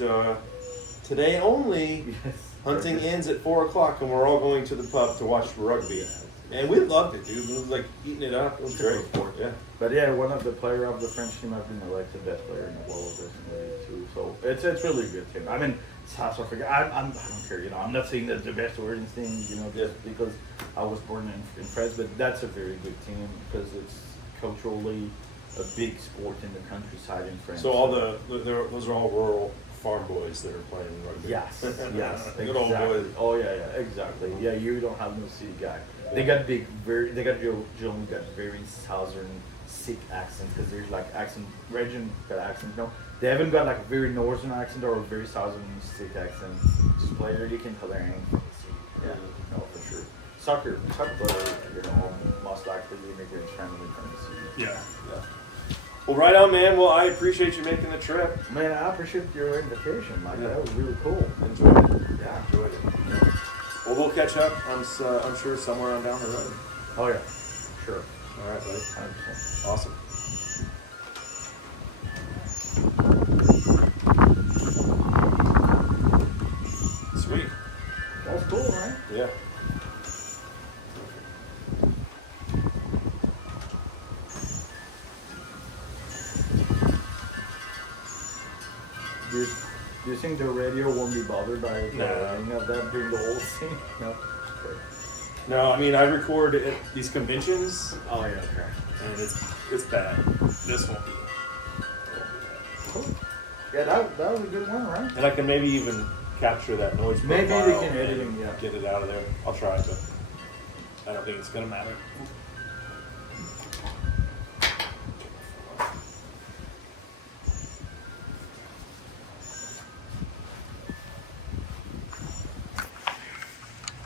today only Yes. hunting ends at 4 o'clock, and we're all going to the pub to watch rugby. And we loved it, dude. It was like eating it up. It was great. Yeah. But yeah, one of the player of the French team have been elected best player in the world recently too. So it's really good team. I mean, South Africa. I don't care. You know, I'm not saying that's the best or anything. You know, just because I was born in France, but that's a very good team because it's culturally a big sport in the countryside in France. So all those are all rural farm boys that are playing rugby. Yes, yes, Good old exactly. boys. Oh yeah, exactly. Yeah, you don't have no city guy. They got Joan got very southern sick accent because there's like accent region got accent. No, they haven't got like a very northern accent or a very southern sick accent. Just player you can tell they're from the city. Yeah, no for sure. Soccer player, you know, most likely immigrant family from the city. Yeah. Well, right on, man. Well, I appreciate you making the trip. Man, I appreciate your invitation. Like Yeah. that was really cool. Enjoyed it. Yeah. Enjoyed it. Well, we'll catch up. I'm sure somewhere on down the road. Oh yeah, sure. All right, buddy. 100%. Awesome. Sweet. That's cool, right? Yeah. Do you think the radio won't be bothered by No. any of that during the whole thing? No. Okay. No, I mean I record at these conventions, Oh yeah. Okay. and it's bad. This won't be. Cool. Yeah, that was a good one, right? And I can maybe even capture that noise Maybe they profile can edit and it, yeah. get it out of there. I'll try, but I don't think it's gonna matter.